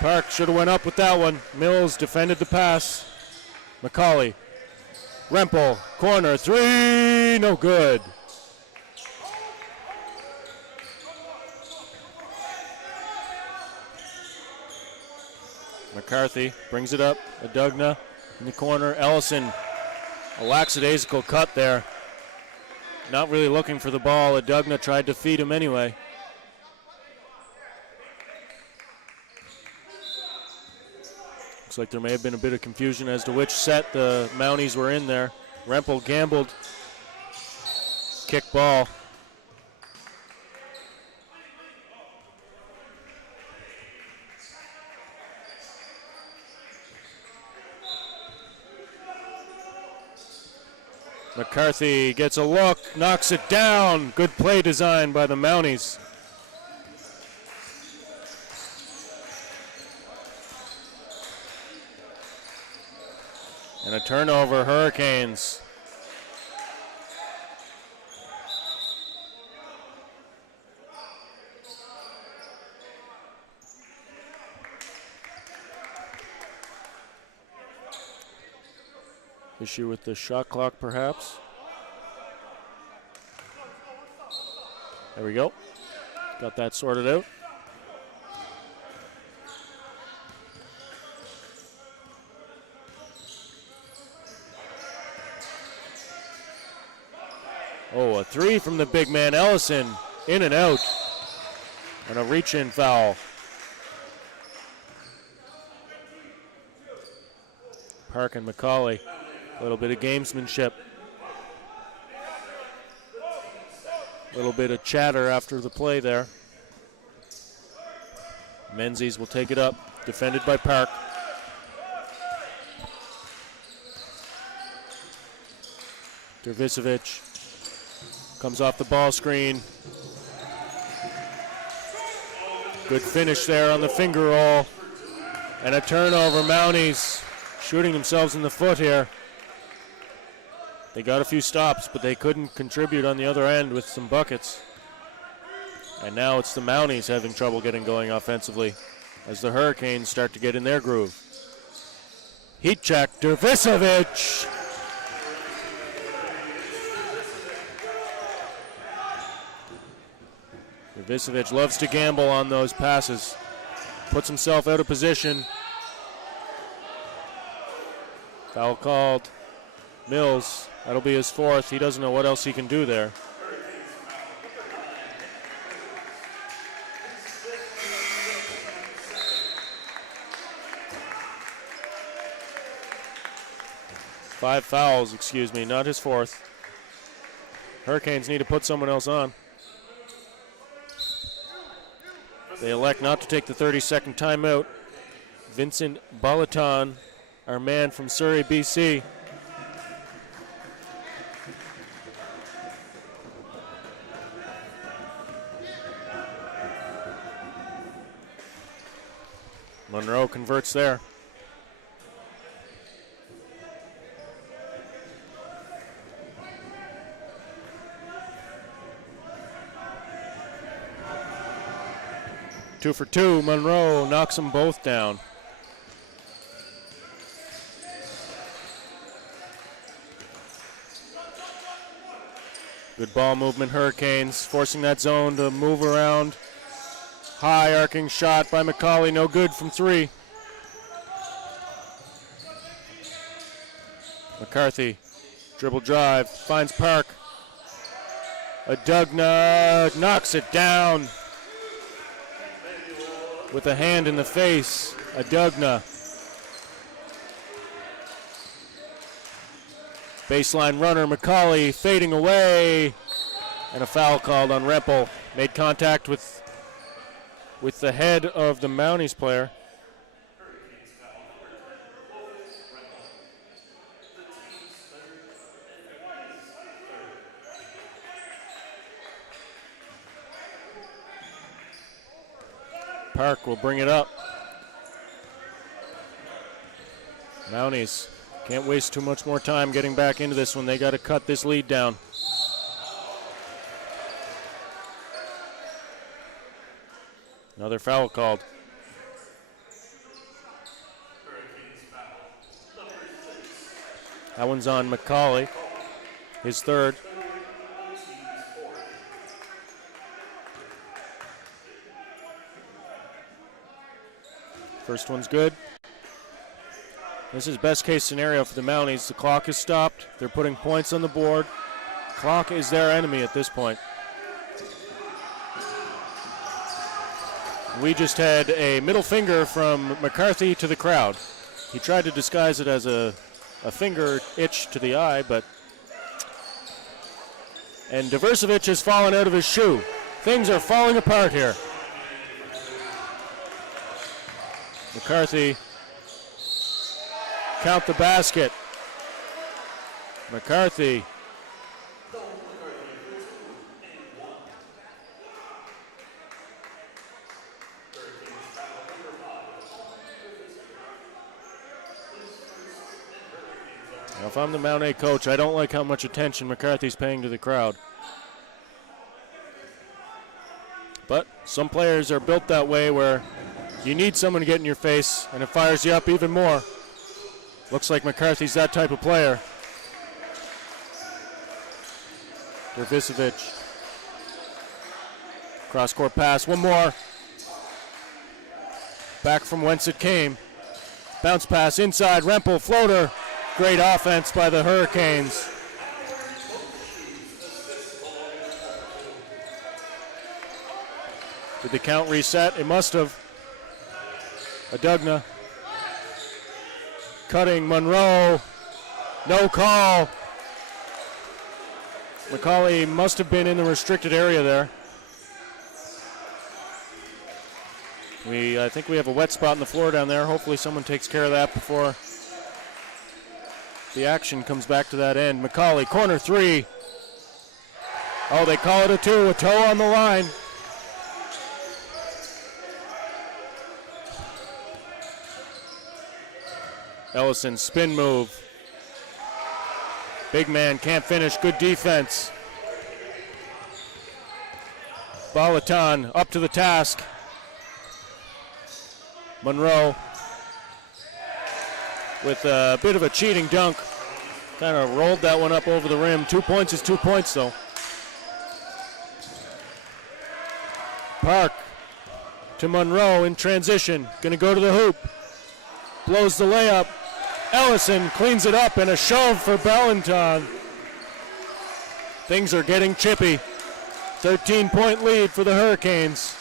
Park should have went up with that one. Mills defended the pass. McCauley. Rempel, corner, three, no good. McCarthy brings it up. Adugna in the corner. Ellison, a lackadaisical cut there. Not really looking for the ball. Adugna tried to feed him anyway. Looks like there may have been a bit of confusion as to which set the Mounties were in there. Rempel gambled. Kick ball. McCarthy gets a look, knocks it down. Good play design by the Mounties. And a turnover, Hurricanes. Issue with the shot clock, perhaps. There we go. Got that sorted out. Oh, a three from the big man, Ellison. In and out. And a reach-in foul. Park and McCauley. A little bit of gamesmanship. A little bit of chatter after the play there. Menzies will take it up. Defended by Park. Dervisevic comes off the ball screen. Good finish there on the finger roll. And a turnover. Mounties shooting themselves in the foot here. They got a few stops, but they couldn't contribute on the other end with some buckets. And now it's the Mounties having trouble getting going offensively as the Hurricanes start to get in their groove. Heat check, Dervisevic. Dervisevic loves to gamble on those passes. Puts himself out of position. Foul called. Mills, that'll be his fourth. He doesn't know what else he can do there. Five fouls, excuse me, not his fourth. Hurricanes need to put someone else on. They elect not to take the 30-second timeout. Vincent Balaton, our man from Surrey, BC. Monroe converts there. Two for two, Monroe knocks them both down. Good ball movement, Hurricanes, forcing that zone to move around. High arcing shot by McCauley, no good from three. McCarthy, dribble drive, finds Park. Adugna knocks it down with a hand in the face. Adugna. Baseline runner, McCauley fading away. And a foul called on Rempel. Made contact with the head of the Mounties player. Park will bring it up. Mounties can't waste too much more time getting back into this one. They got to cut this lead down. Another foul called. That one's on McCauley, his third. First one's good. This is best case scenario for the Mounties. The clock is stopped. They're putting points on the board. Clock is their enemy at this point. We just had a middle finger from McCarthy to the crowd. He tried to disguise it as a finger itch to the eye, but... And Dervisevic has fallen out of his shoe. Things are falling apart here. McCarthy, count the basket. McCarthy. Now, if I'm the Mount A coach, I don't like how much attention McCarthy's paying to the crowd. But some players are built that way where you need someone to get in your face, and it fires you up even more. Looks like McCarthy's that type of player. Dervisevic. Cross-court pass, one more. Back from whence it came. Bounce pass inside, Rempel, floater. Great offense by the Hurricanes. Did the count reset? It must have. Adugna. Cutting, Monroe. No call. McCauley must have been in the restricted area there. I think we have a wet spot on the floor down there. Hopefully someone takes care of that before the action comes back to that end. McCauley, corner three. Oh, they call it a two, a toe on the line. Ellison, spin move. Big man can't finish. Good defense. Balaton up to the task. Monroe with a bit of a cheating dunk. Kind of rolled that one up over the rim. 2 points is 2 points, though. Park to Monroe in transition. Going to go to the hoop. Blows the layup. Ellison cleans it up and a shove for Balaton. Things are getting chippy. 13-point lead for the Hurricanes.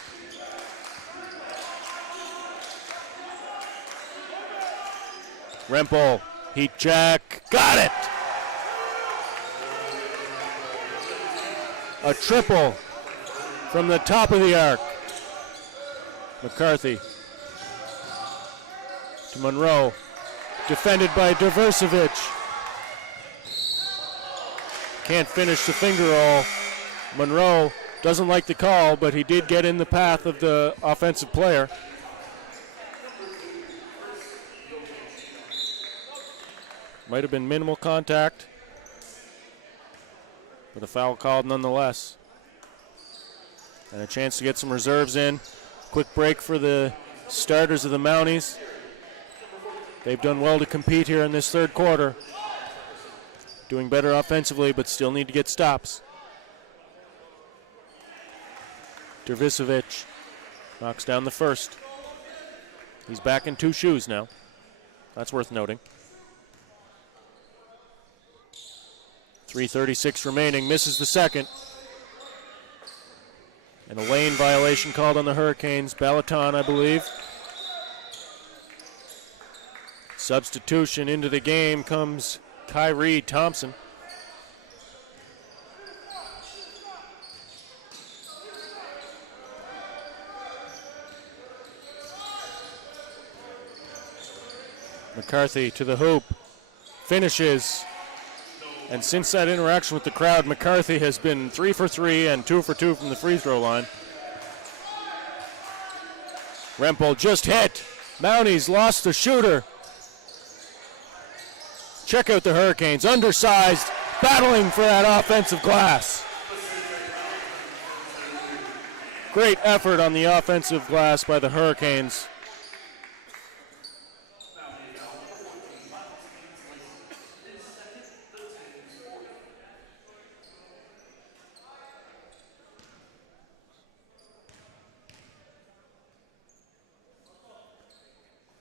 Rempel, heat check, got it! A triple from the top of the arc. McCarthy to Monroe, defended by Diversevic. Can't finish the finger roll. Monroe doesn't like the call, but he did get in the path of the offensive player. Might have been minimal contact, but a foul called nonetheless. And a chance to get some reserves in. Quick break for the starters of the Mounties. They've done well to compete here in this third quarter. Doing better offensively, but still need to get stops. Dervisevic knocks down the first. He's back in two shoes now. That's worth noting. 3:36 remaining, misses the second. And a lane violation called on the Hurricanes. Balaton, I believe. Substitution into the game comes Kyrie Thompson. McCarthy to the hoop, finishes. And since that interaction with the crowd, McCarthy has been 3 for 3 and 2 for 2 from the free throw line. Rempel just hit. Mounties lost the shooter. Check out the Hurricanes, undersized, battling for that offensive glass. Great effort on the offensive glass by the Hurricanes.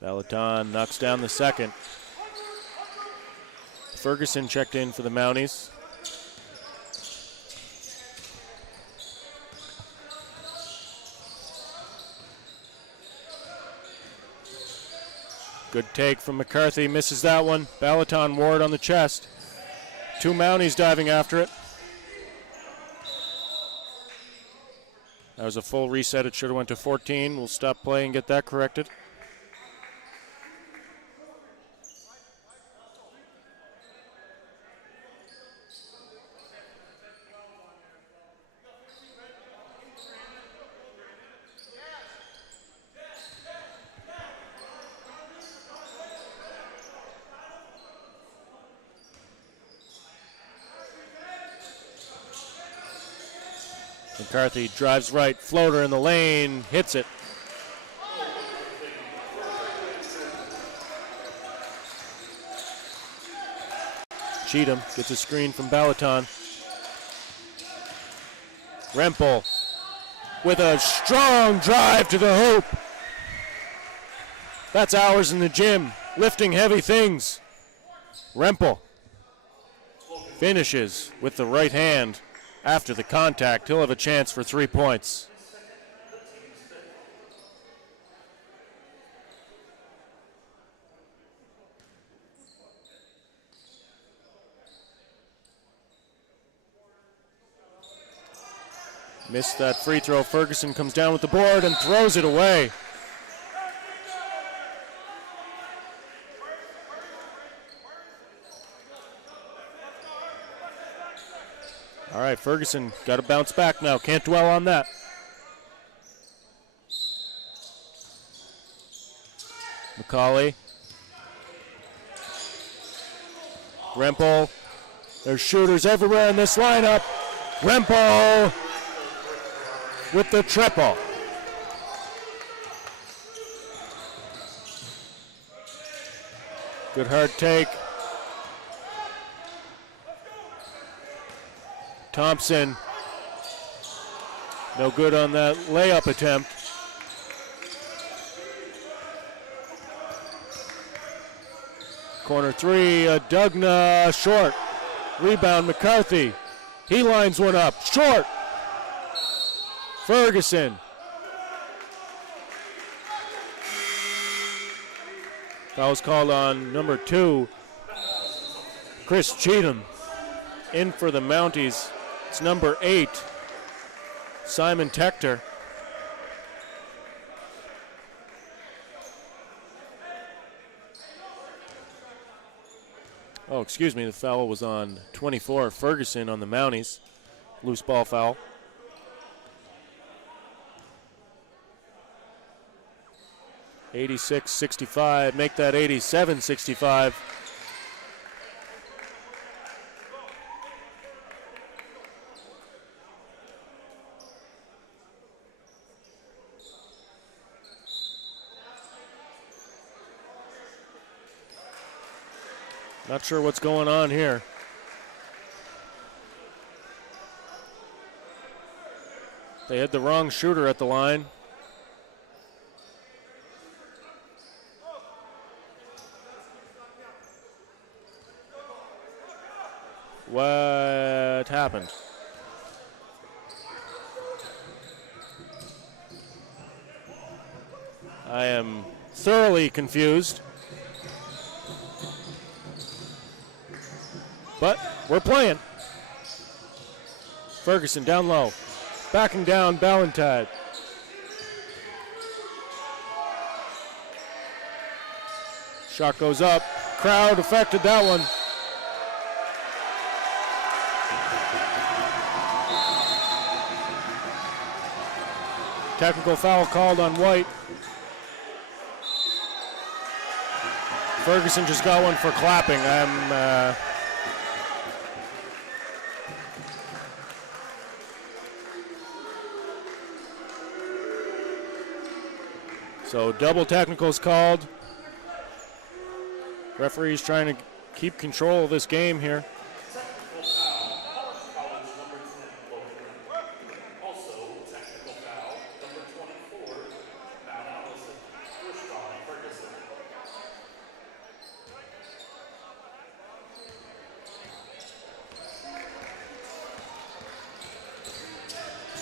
Balaton knocks down the second. Ferguson checked in for the Mounties. Good take from McCarthy, misses that one. Balaton ward on the chest. Two Mounties diving after it. That was a full reset, it should have went to 14. We'll stop play and get that corrected. McCarthy drives right, floater in the lane, hits it. Cheatham gets a screen from Balaton. Rempel with a strong drive to the hoop. That's hours in the gym, lifting heavy things. Rempel finishes with the right hand. After the contact, he'll have a chance for 3 points. Missed that free throw. Ferguson comes down with the board and throws it away. All right, Ferguson got to bounce back now. Can't dwell on that. McCauley. Rempel There's shooters everywhere in this lineup. Rempo with the triple. Good hard take. Thompson, no good on that layup attempt. Corner three, Dugna short. Rebound, McCarthy. He lines one up, short. Ferguson. Foul's called on number 2, Chris Cheatham. In for the Mounties, it's number 8, Simon Tector. Oh, excuse me, the foul was on 24, Ferguson on the Mounties. Loose ball foul. (86-65), make that 87-65. Not sure what's going on here. They had the wrong shooter at the line. What happened? I am thoroughly confused. But we're playing. Ferguson down low. Backing down Ballantyne. Shot goes up. Crowd affected that one. Technical foul called on White. Ferguson just got one for clapping. So double technicals called. Referee's trying to keep control of this game here.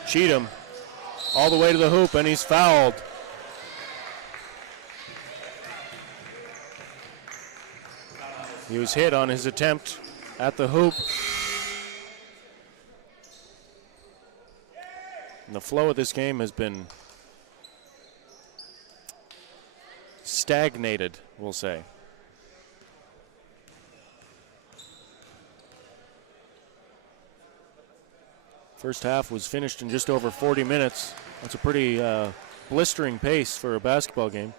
Cheatham all the way to the hoop, and he's fouled. He was hit on his attempt at the hoop. And the flow of this game has been stagnated, we'll say. First half was finished in just over 40 minutes. That's a pretty blistering pace for a basketball game.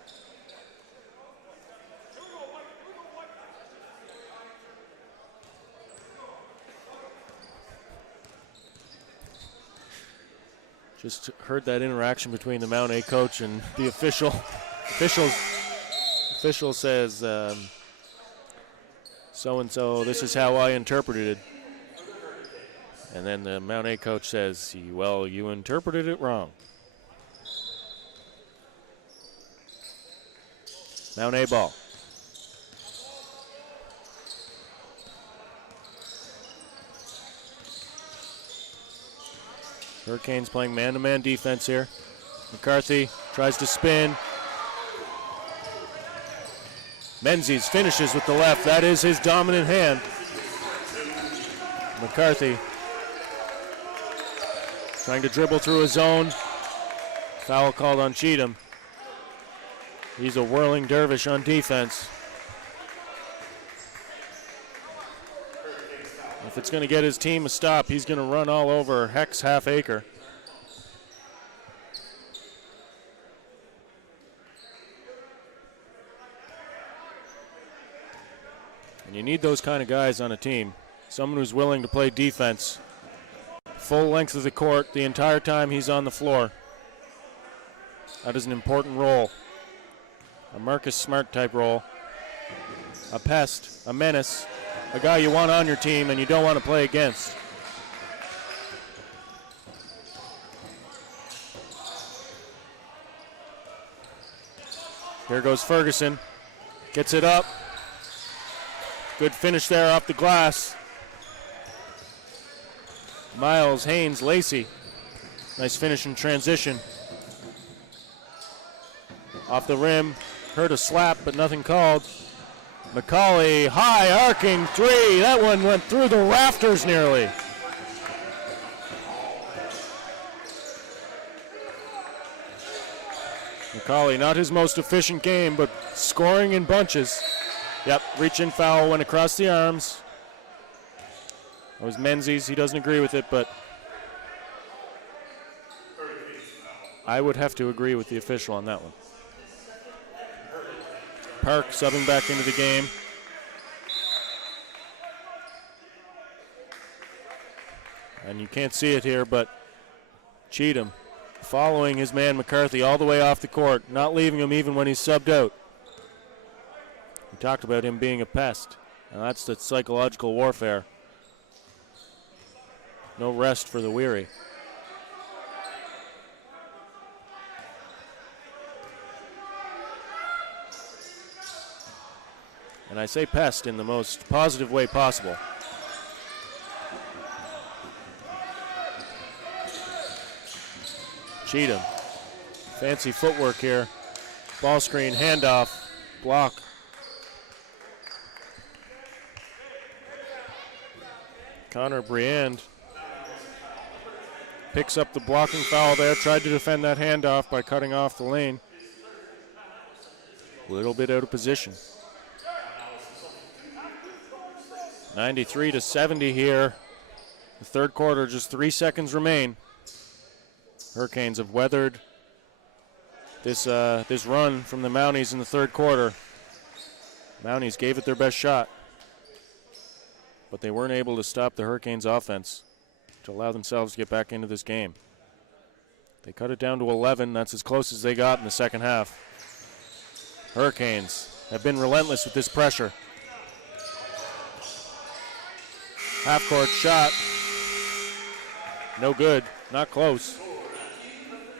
Just heard that interaction between the Mount A coach and the official. Official says, so-and-so, this is how I interpreted it. And then the Mount A coach says, well, you interpreted it wrong. Mount A ball. Hurricanes playing man-to-man defense here. McCarthy tries to spin. Menzies finishes with the left. That is his dominant hand. McCarthy trying to dribble through a zone. Foul called on Cheatham. He's a whirling dervish on defense. If it's going to get his team a stop, he's going to run all over Hex half acre. And you need those kind of guys on a team. someone who's willing to play defense. Full length of the court the entire time he's on the floor. That is an important role. A Marcus Smart type role. A pest, a menace, a guy you want on your team and you don't want to play against. Here goes Ferguson. Gets it up. Good finish there off the glass. Miles, Haynes, Lacey. Nice finish in transition. Off the rim. Heard a slap, but nothing called. McCauley, high arcing three. That one went through the rafters nearly. McCauley, not his most efficient game, but scoring in bunches. Yep, reach-in foul went across the arms. It was Menzies. He doesn't agree with it, but I would have to agree with the official on that one. Park subbing back into the game. And you can't see it here, but Cheatham following his man McCarthy all the way off the court, not leaving him even when he's subbed out. We talked about him being a pest, and that's the psychological warfare. No rest for the weary. And I say pest in the most positive way possible. Cheatham, fancy footwork here. Ball screen, handoff, block. Connor Briand picks up the blocking foul there, tried to defend that handoff by cutting off the lane. A little bit out of position. 93-70 here. The third quarter, just 3 seconds remain. Hurricanes have weathered this run from the Mounties in the third quarter. Mounties gave it their best shot, but they weren't able to stop the Hurricanes' offense to allow themselves to get back into this game. They cut it down to 11. That's as close as they got in the second half. Hurricanes have been relentless with this pressure. Half-court shot. No good. Not close.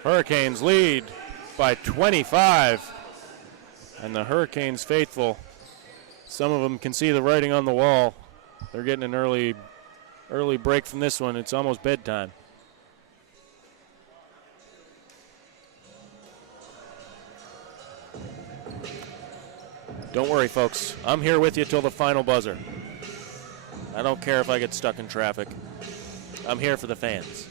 Hurricanes lead by 25. And the Hurricanes faithful, some of them can see the writing on the wall. They're getting an early break from this one. It's almost bedtime. Don't worry, folks. I'm here with you till the final buzzer. I don't care if I get stuck in traffic. I'm here for the fans.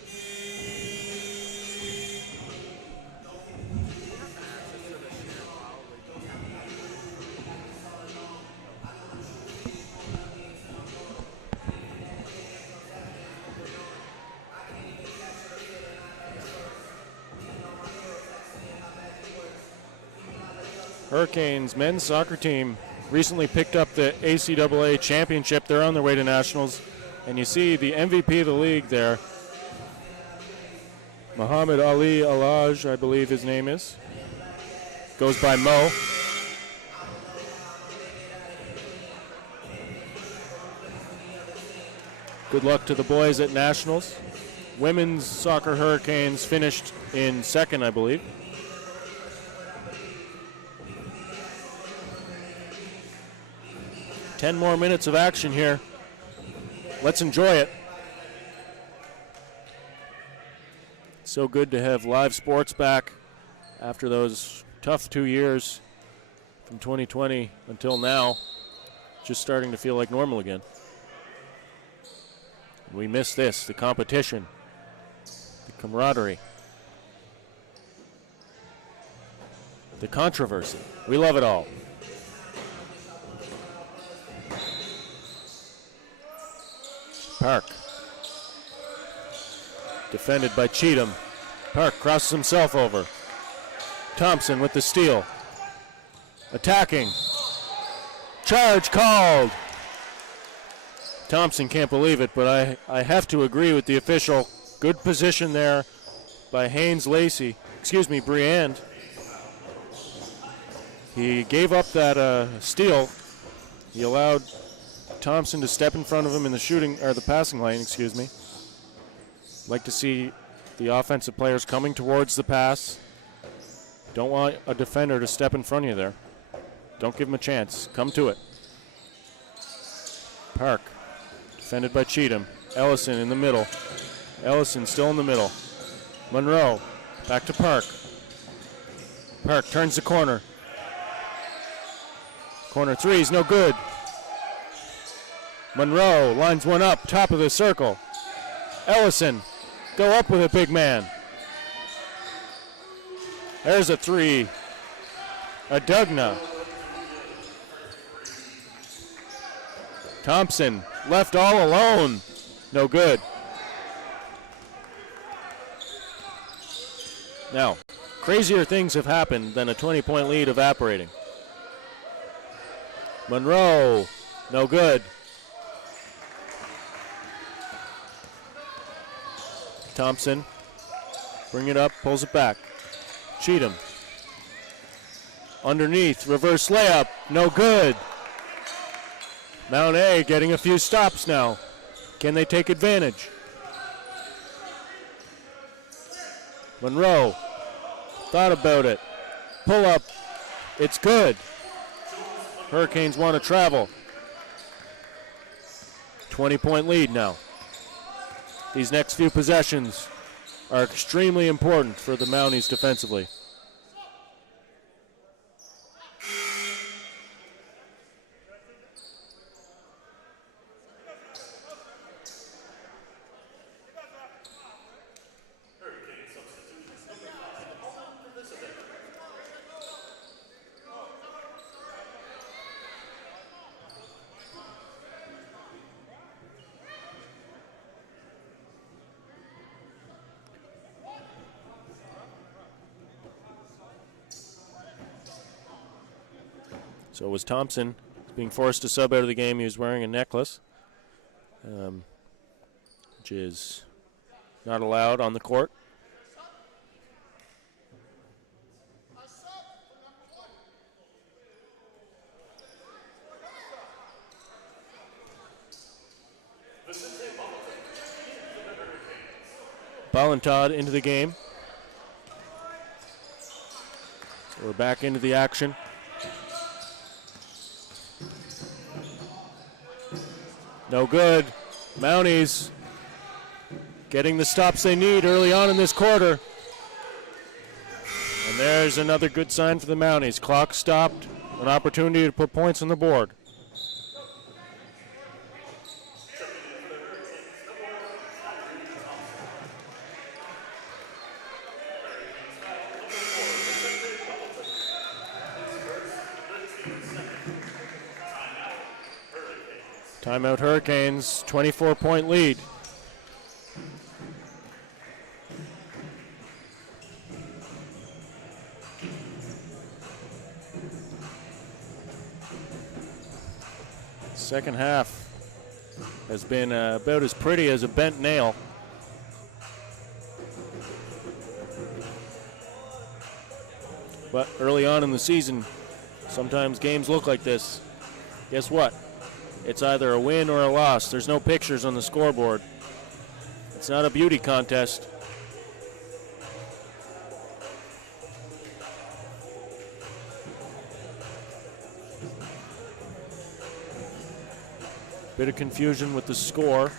Hurricanes men's soccer team recently picked up the ACAA championship. They're on their way to nationals. And you see the MVP of the league there. Muhammad Ali Alaj, I believe his name is. Goes by Mo. Good luck to the boys at nationals. Women's soccer Hurricanes finished in second, I believe. Ten more minutes of action here. Let's enjoy it. So good to have live sports back after those tough 2 years from 2020 until now. Just starting to feel like normal again. We miss this, the competition, the camaraderie, the controversy. We love it all. Park. Defended by Cheatham. Park crosses himself over. Thompson with the steal. Attacking. Charge called. Thompson can't believe it, but I have to agree with the official. Good position there by Haynes Lacey. Excuse me, Briand. He gave up that steal. He allowed Thompson to step in front of him in the passing lane, excuse me. Like to see the offensive players coming towards the pass. Don't want a defender to step in front of you there. Don't give him a chance. Come to it. Park, defended by Cheatham. Ellison in the middle. Ellison still in the middle. Monroe, back to Park. Park turns the corner. Corner three is no good. Monroe lines one up, top of the circle. Ellison, go up with it, big man. There's a three. Adugna. Thompson left all alone. No good. Now, crazier things have happened than a 20-point lead evaporating. Monroe, no good. Thompson, bring it up, pulls it back. Cheatham. Underneath, reverse layup, no good. Mount A getting a few stops now. Can they take advantage? Monroe, thought about it. Pull up, it's good. Hurricanes want to travel. 20-point lead now. These next few possessions are extremely important for the Mounties defensively. So it was Thompson being forced to sub out of the game. He was wearing a necklace, which is not allowed on the court. Ballantyne into the game. So we're back into the action. No good. Mounties getting the stops they need early on in this quarter. And there's another good sign for the Mounties. Clock stopped. An opportunity to put points on the board. Timeout Hurricanes, 24-point lead. Second half has been about as pretty as a bent nail. But early on in the season, sometimes games look like this. Guess what? It's either a win or a loss. There's no pictures on the scoreboard. It's not a beauty contest. Bit of confusion with the score.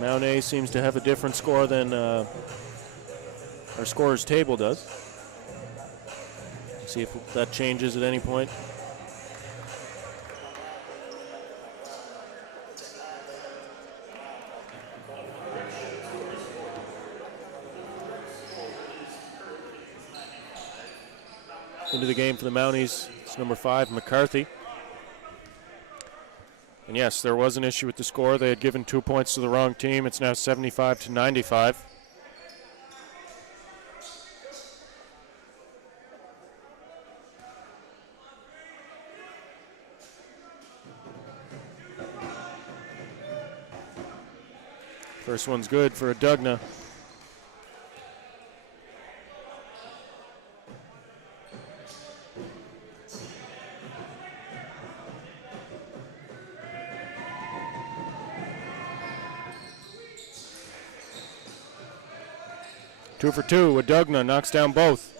Mount A seems to have a different score than our scorer's table does. See if that changes at any point. Into the game for the Mounties, it's number 5, McCarthy. And yes, there was an issue with the score. They had given 2 points to the wrong team. It's now 75-95. First one's good for Adugna. Two for two. Adugna knocks down both.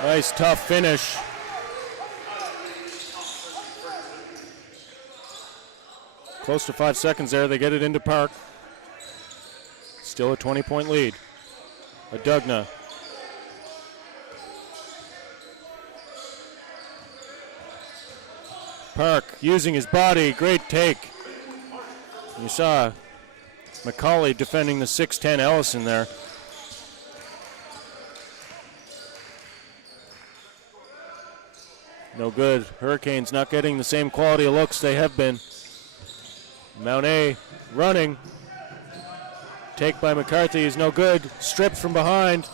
Nice, tough finish. Close to 5 seconds there. They get it into Park. Still a 20-point lead. Adugna. Park using his body. Great take. You saw McCauley defending the 6'10 Ellison there. No good. Hurricanes not getting the same quality of looks they have been. Mount A running. Take by McCarthy is no good. Stripped from behind.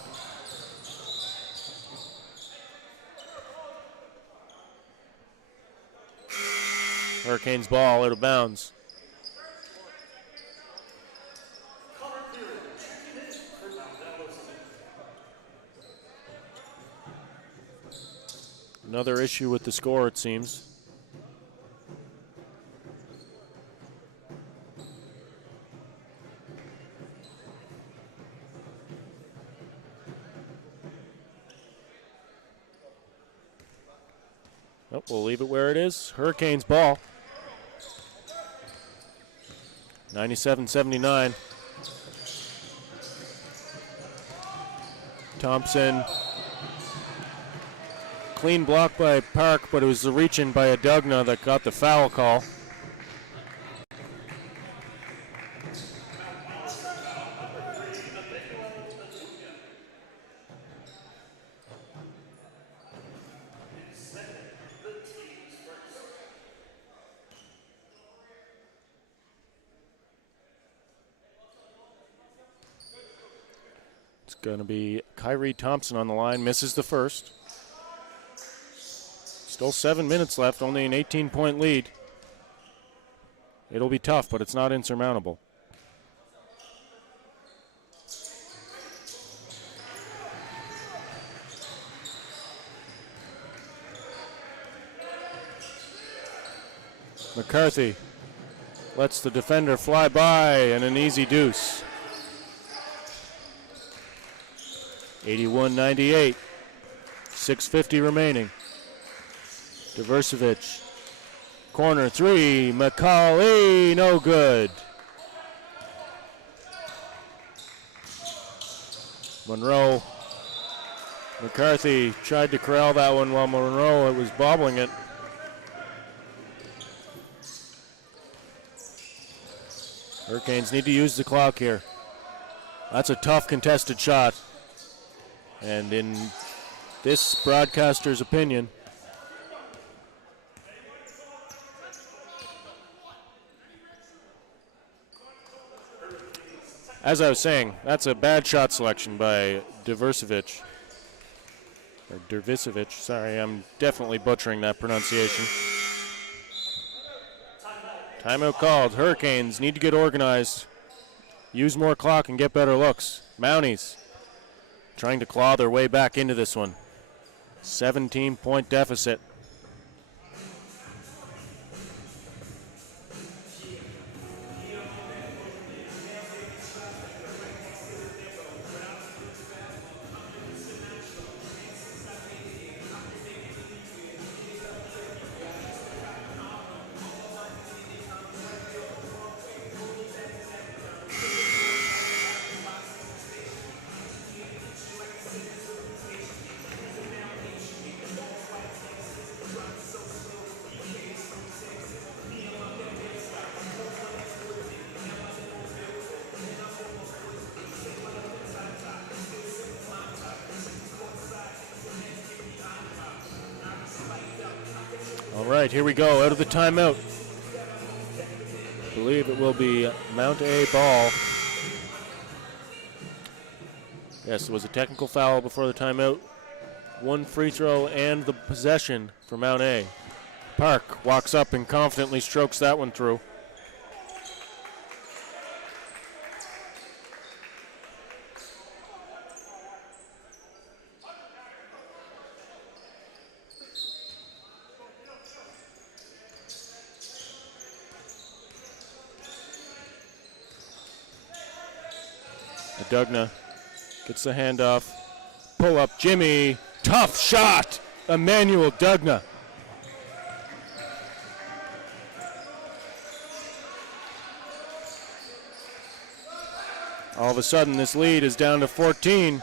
Hurricanes ball out of bounds. Another issue with the score, it seems. Oh, we'll leave it where it is. Hurricanes ball. 97-79. Thompson. Clean block by Park, but it was the reach-in by Adugna that got the foul call. It's going to be Kyrie Thompson on the line, misses the first. Still 7 minutes left, only an 18-point lead. It'll be tough, but it's not insurmountable. McCarthy lets the defender fly by, and an easy deuce. 81-98, 6:50 remaining. Diversevic, corner three, McCauley, no good. Monroe, McCarthy tried to corral that one while Monroe was bobbling it. Hurricanes need to use the clock here. That's a tough contested shot. And in this broadcaster's opinion, as I was saying, that's a bad shot selection by Diversevic. Or Dervisevic, sorry, I'm definitely butchering that pronunciation. Timeout called. Hurricanes need to get organized, use more clock, and get better looks. Mounties trying to claw their way back into this one. 17-point deficit. All right, here we go, out of the timeout. I believe it will be Mount A ball. Yes, it was a technical foul before the timeout. One free throw and the possession for Mount A. Park walks up and confidently strokes that one through. Dugna gets the handoff. Pull up Jimmy. Tough shot. Emmanuel Dugna. All of a sudden, this lead is down to 14.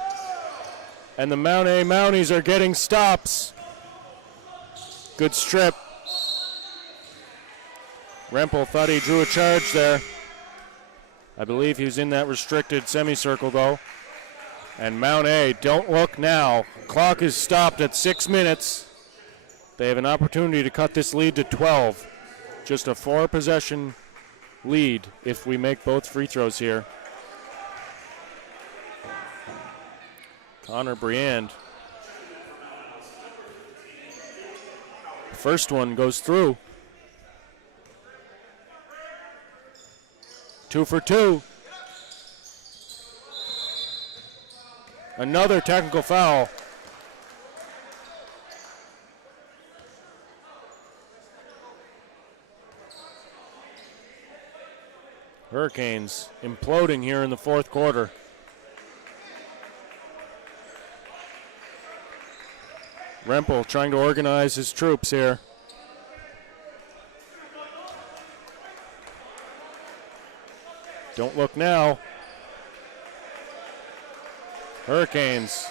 And the Mount A Mounties are getting stops. Good strip. Rempel thought he drew a charge there. I believe he was in that restricted semicircle, though. And Mount A, don't look now. Clock is stopped at 6 minutes. They have an opportunity to cut this lead to 12. Just a 4-possession lead if we make both free throws here. Connor Briand. First one goes through. 2 for 2. Another technical foul. Hurricanes imploding here in the fourth quarter. Rempel trying to organize his troops here. Don't look now. Hurricanes.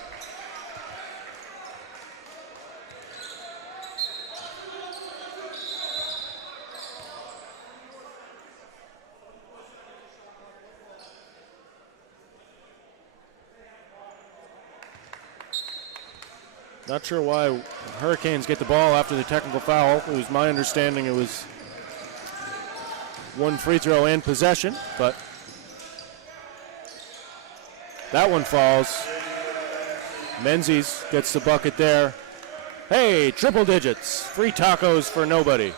Not sure why Hurricanes get the ball after the technical foul. It was my understanding it was one free throw and possession, but that one falls. Menzies gets the bucket there. Hey, triple digits. Free tacos for nobody.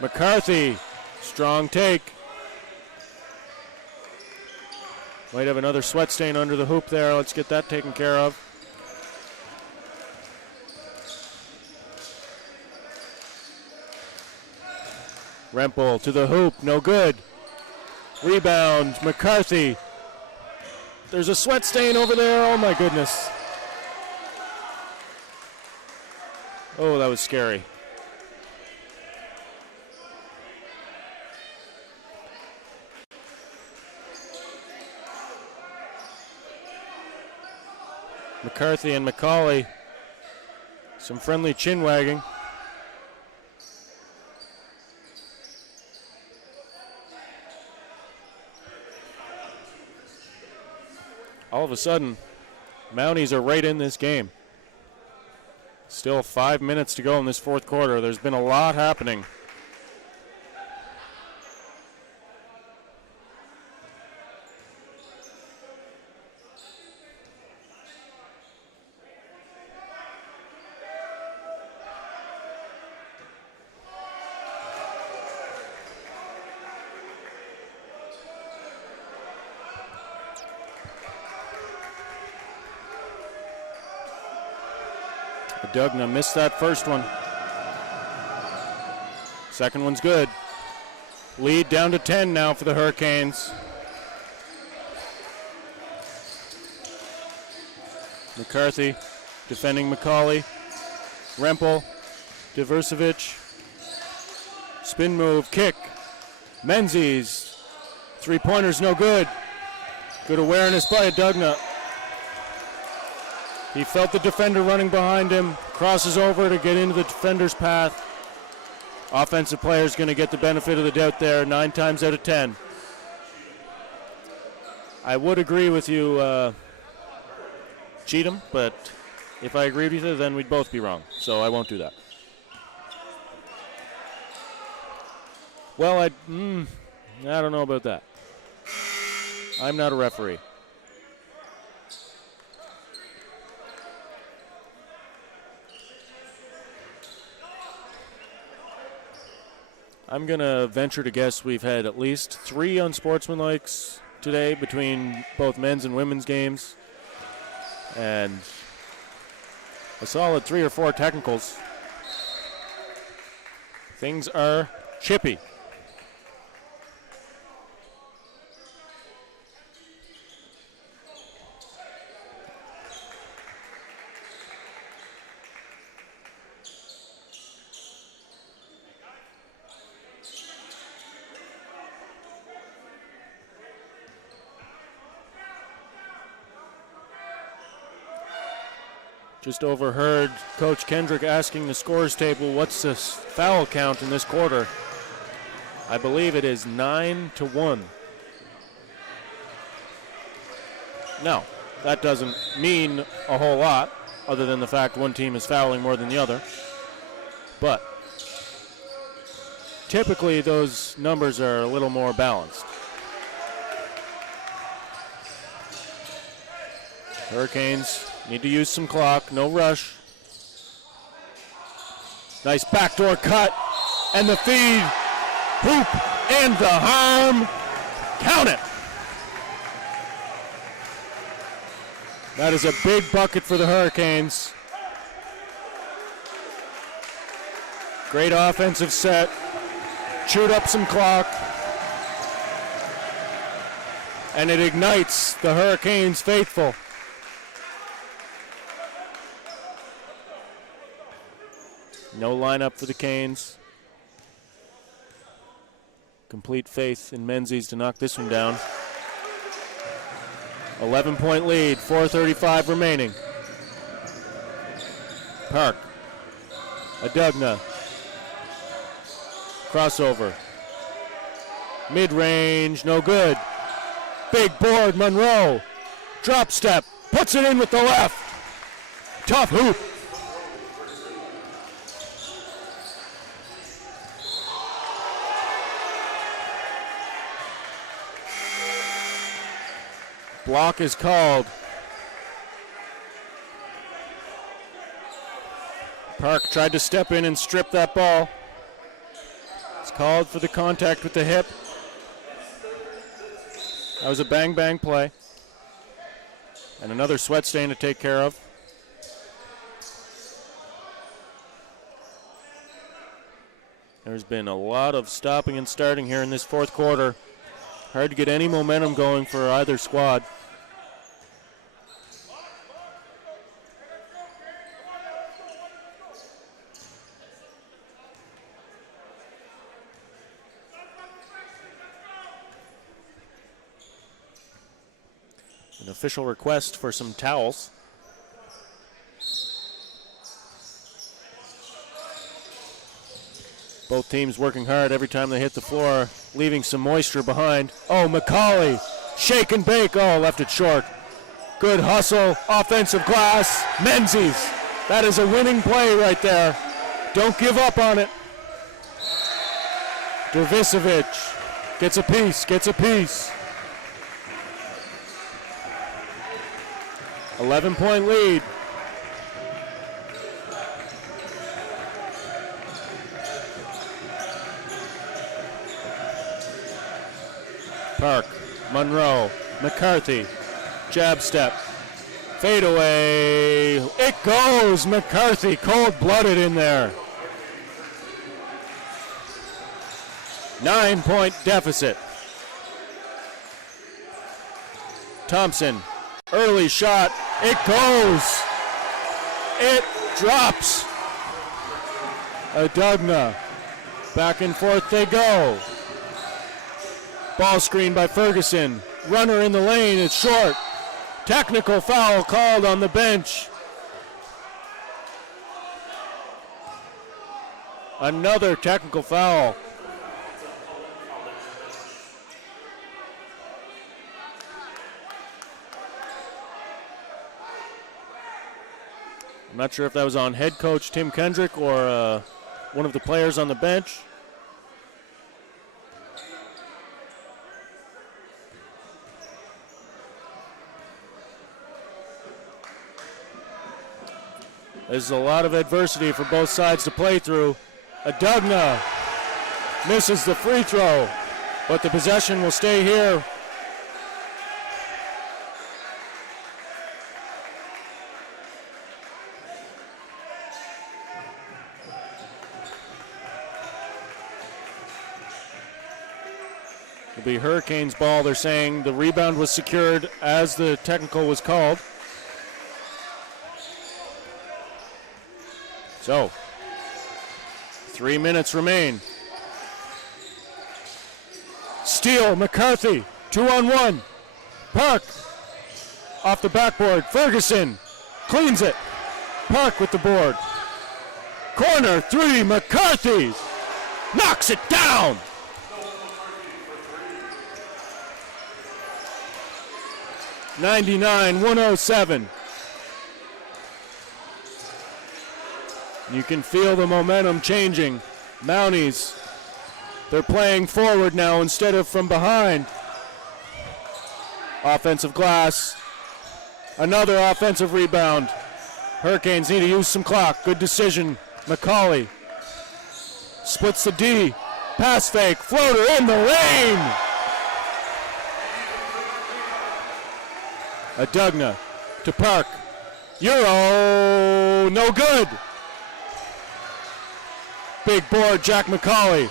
McCarthy, strong take. Might have another sweat stain under the hoop there. Let's get that taken care of. Rempel to the hoop, no good. Rebound, McCarthy. There's a sweat stain over there, oh my goodness. Oh, that was scary. McCarthy and McCauley, some friendly chin wagging. All of a sudden, Mounties are right in this game. Still 5 minutes to go in this fourth quarter. There's been a lot happening. Dugna missed that first one. Second one's good. Lead down to 10 now for the Hurricanes. McCarthy defending McCauley. Rempel, Diversevic. Spin move, kick. Menzies. Three-pointer's no good. Good awareness by Dugna. He felt the defender running behind him, crosses over to get into the defender's path. Offensive player's going to get the benefit of the doubt there, 9 times out of 10. I would agree with you, Cheatham, but if I agreed with you, then we'd both be wrong, so I won't do that. Well, I don't know about that. I'm not a referee. I'm going to venture to guess we've had at least 3 unsportsmanlikes today between both men's and women's games. And a solid 3 or 4 technicals. Things are chippy. Just overheard Coach Kendrick asking the scores table, what's the foul count in this quarter? I believe it is 9-1. No, that doesn't mean a whole lot, other than the fact one team is fouling more than the other. But typically those numbers are a little more balanced. Hurricanes need to use some clock, no rush. Nice backdoor cut, and the feed, hoop, and the harm. Count it. That is a big bucket for the Hurricanes. Great offensive set, chewed up some clock, and it ignites the Hurricanes faithful. No lineup for the Canes. Complete faith in Menzies to knock this one down. 11-point lead, 4:35 remaining. Park. Adugna. Crossover. Mid-range, no good. Big board, Monroe. Drop step, puts it in with the left. Tough hoop. Block is called. Park tried to step in and strip that ball. It's called for the contact with the hip. That was a bang-bang play. And another sweat stain to take care of. There's been a lot of stopping and starting here in this fourth quarter. Hard to get any momentum going for either squad. An official request for some towels. Both teams working hard every time they hit the floor, leaving some moisture behind. Oh, McCauley, shake and bake. Oh, left it short. Good hustle, offensive glass. Menzies, that is a winning play right there. Don't give up on it. Dervisevic gets a piece, 11-point lead. Park, Monroe, McCarthy, jab step, fade away. It goes, McCarthy, cold-blooded in there. 9-point deficit. Thompson, early shot, it goes. It drops. Adugna, back and forth they go. Ball screen by Ferguson. Runner in the lane, it's short. Technical foul called on the bench. Another technical foul. I'm not sure if that was on head coach Tim Kendrick or one of the players on the bench. There's a lot of adversity for both sides to play through. Adugna misses the free throw, but the possession will stay here. It'll be Hurricanes ball. They're saying the rebound was secured as the technical was called. So, 3 minutes remain. Steal, McCarthy, 2-on-1. Park, off the backboard. Ferguson cleans it. Park with the board. Corner three, McCarthy knocks it down. (99-107). You can feel the momentum changing. Mounties, they're playing forward now instead of from behind. Offensive glass. Another offensive rebound. Hurricanes need to use some clock. Good decision. McCauley splits the D. Pass fake. Floater in the lane. Adugna to Park. Euro. No good. Big board, Jack McCauley.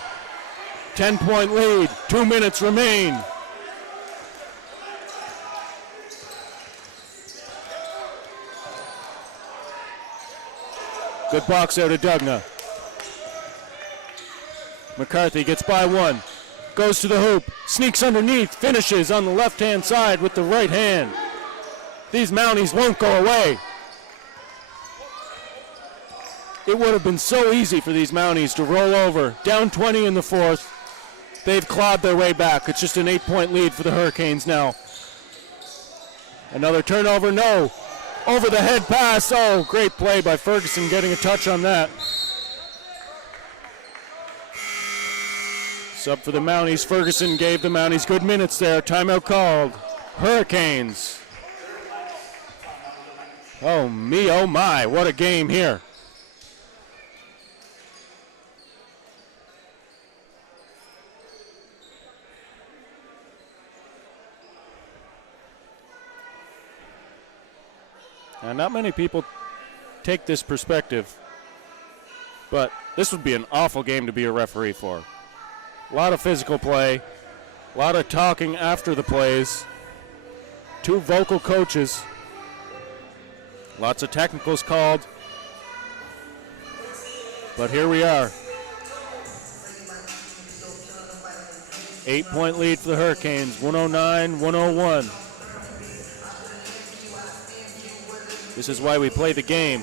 10-point lead. 2 minutes remain. Good box out of Dugna. McCarthy gets by one. Goes to the hoop. Sneaks underneath. Finishes on the left-hand side with the right hand. These Mounties won't go away. It would have been so easy for these Mounties to roll over. Down 20 in the fourth. They've clawed their way back. It's just an 8-point lead for the Hurricanes now. Another turnover, no. Over the head pass. Oh, great play by Ferguson getting a touch on that. Sub for the Mounties. Ferguson gave the Mounties good minutes there. Timeout called. Hurricanes. Oh me, oh my, what a game here. Now, not many people take this perspective, but this would be an awful game to be a referee for. A lot of physical play, a lot of talking after the plays, two vocal coaches, lots of technicals called, but here we are. 8-point lead for the Hurricanes, 109-101. This is why we play the game.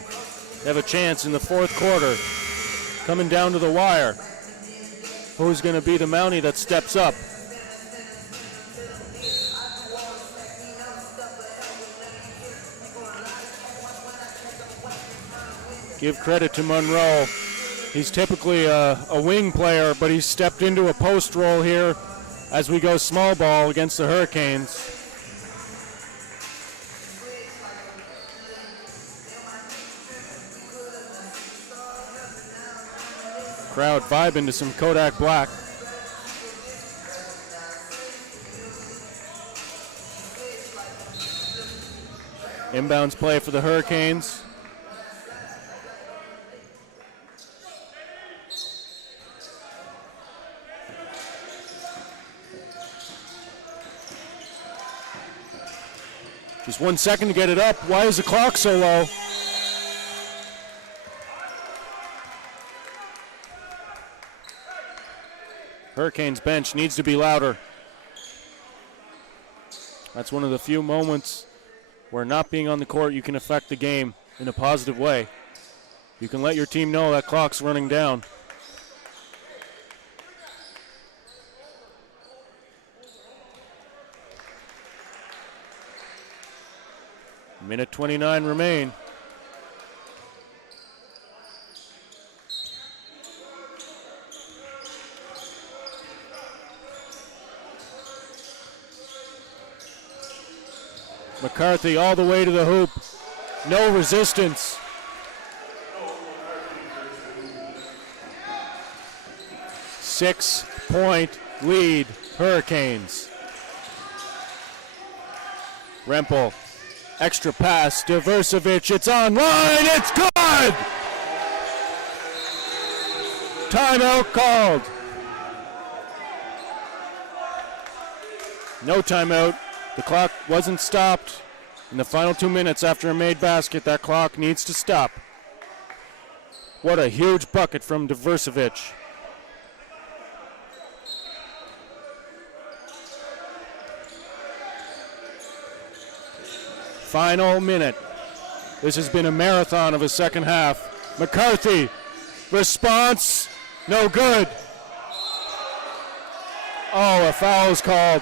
They have a chance in the fourth quarter. Coming down to the wire. Who's going to be the Mountie that steps up? Give credit to Monroe. He's typically a wing player, but he's stepped into a post role here as we go small ball against the Hurricanes. Crowd vibing to some Kodak Black. Inbounds play for the Hurricanes. Just 1 second to get it up. Why is the clock so low? Hurricanes bench needs to be louder. That's one of the few moments where not being on the court you can affect the game in a positive way. You can let your team know that clock's running down. Minute 29 remain. McCarthy all the way to the hoop. No resistance. 6-point lead, Hurricanes. Rempel, extra pass, Diversevic, it's online, it's good! Timeout called. No timeout. The clock wasn't stopped. In the final 2 minutes after a made basket, that clock needs to stop. What a huge bucket from Diversevic. Final minute. This has been a marathon of a second half. McCarthy, response, no good. Oh, a foul is called.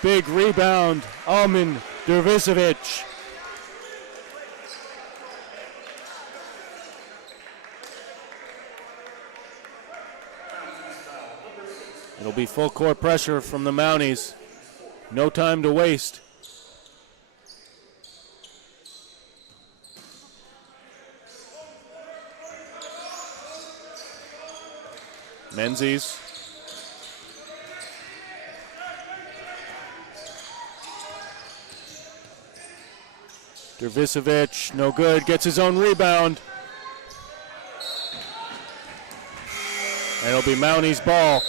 Big rebound, Alman Diversevic. It'll be full court pressure from the Mounties. No time to waste. Menzies. Diversevic, no good, gets his own rebound. And it'll be Mounties' ball.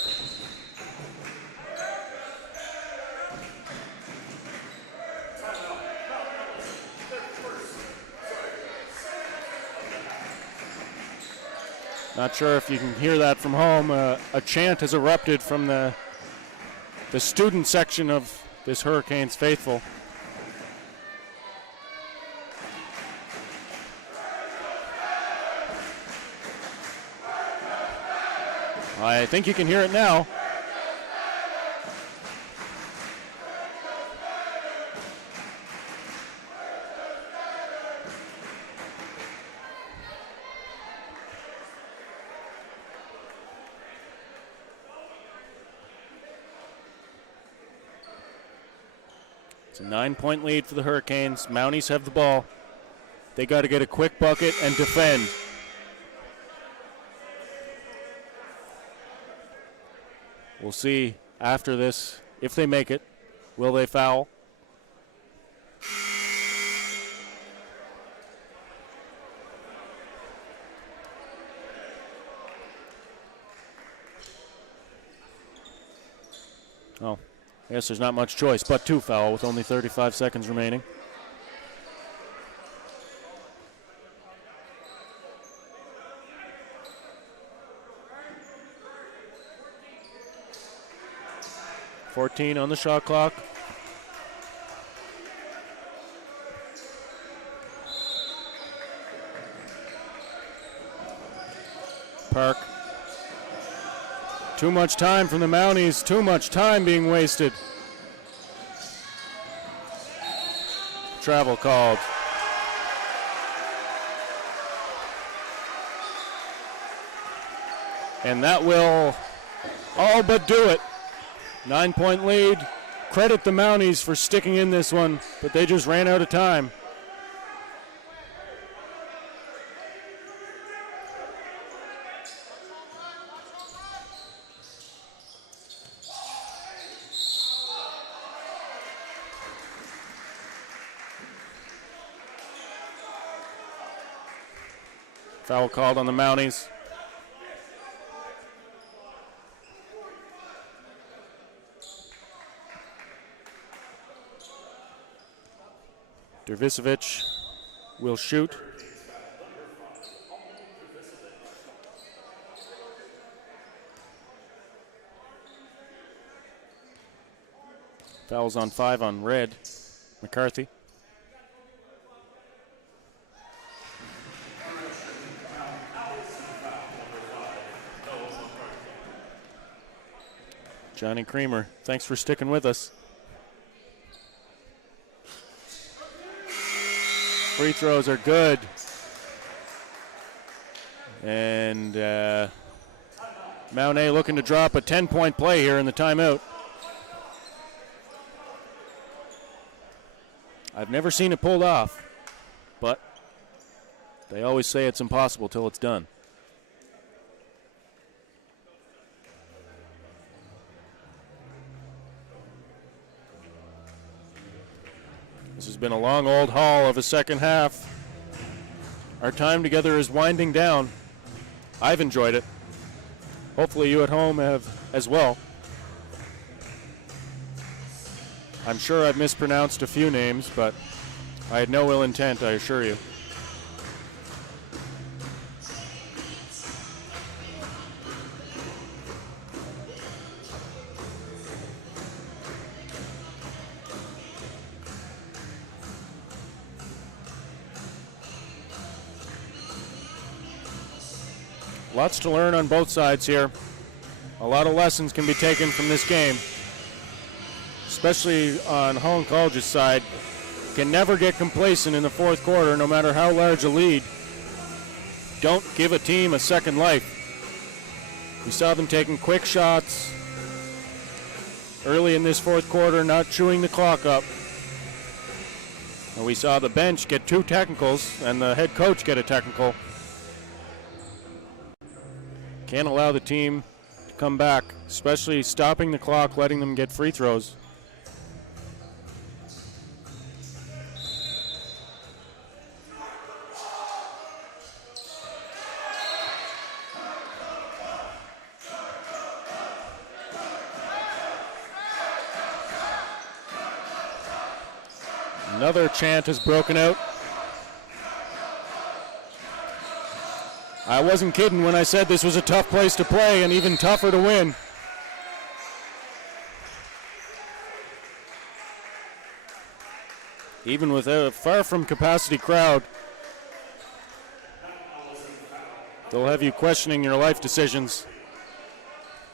Not sure if you can hear that from home. A chant has erupted from the student section of this Hurricanes faithful. I think you can hear it now. It's a 9-point lead for the Hurricanes. Mounties have the ball. They got to get a quick bucket and defend. We'll see after this if they make it. Will they foul? Oh, I guess there's not much choice but to foul with only 35 seconds remaining. .14 on the shot clock. Park. Too much time from the Mounties. Too much time being wasted. Travel called. And that will all but do it. 9-point lead. Credit the Mounties for sticking in this one, but they just ran out of time. Foul called on the Mounties. Diversevic will shoot. Fouls on 5 on Red. McCarthy. Johnny Creamer, thanks for sticking with us. Free throws are good. And Mount A looking to drop a 10-point play here in the timeout. I've never seen it pulled off, but they always say it's impossible till it's done. This has been a long old haul of a second half. Our time together is winding down. I've enjoyed it. Hopefully you at home have as well. I'm sure I've mispronounced a few names, but I had no ill intent, I assure you. Lots to learn on both sides here. A lot of lessons can be taken from this game, especially on Holland College's side. Can never get complacent in the fourth quarter, no matter how large a lead. Don't give a team a second life. We saw them taking quick shots early in this fourth quarter, not chewing the clock up. And we saw the bench get 2 technicals and the head coach get a technical. Can't allow the team to come back, especially stopping the clock, letting them get free throws. Another chant has broken out. I wasn't kidding when I said this was a tough place to play and even tougher to win. Even with a far from capacity crowd, they'll have you questioning your life decisions.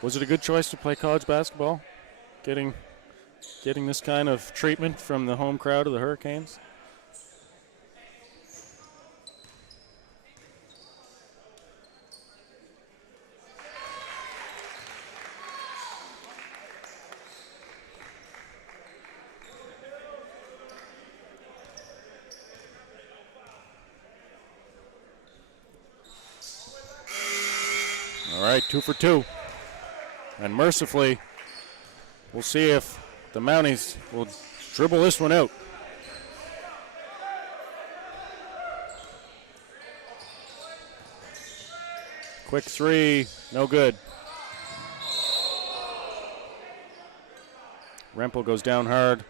Was it a good choice to play college basketball? Getting this kind of treatment from the home crowd of the Hurricanes? All right, 2 for 2. And mercifully, we'll see if the Mounties will dribble this one out. Quick 3, no good. Rempel goes down hard.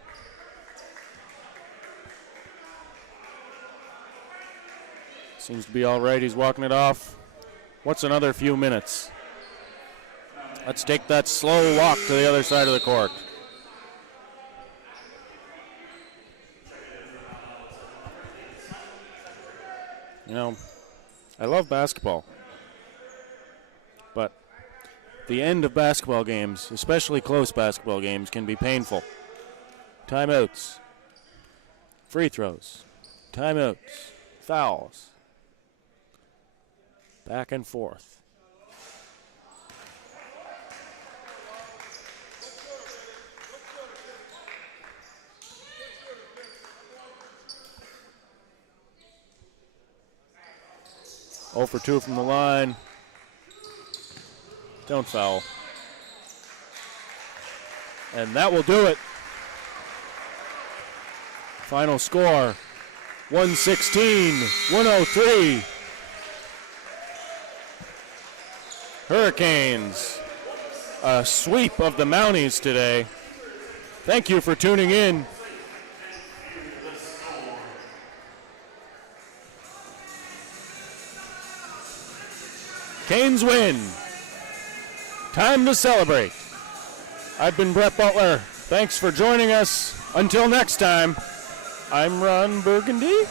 Seems to be all right, he's walking it off. What's another few minutes? Let's take that slow walk to the other side of the court. You know, I love basketball, but the end of basketball games, especially close basketball games, can be painful. Timeouts, free throws, timeouts, fouls, back and forth. Oh for 2 from the line. Don't foul. And that will do it. Final score, 116-103. Hurricanes, a sweep of the Mounties today. Thank you for tuning in. Canes win. Time to celebrate. I've been Brett Butler. Thanks for joining us. Until next time, I'm Ron Burgundy.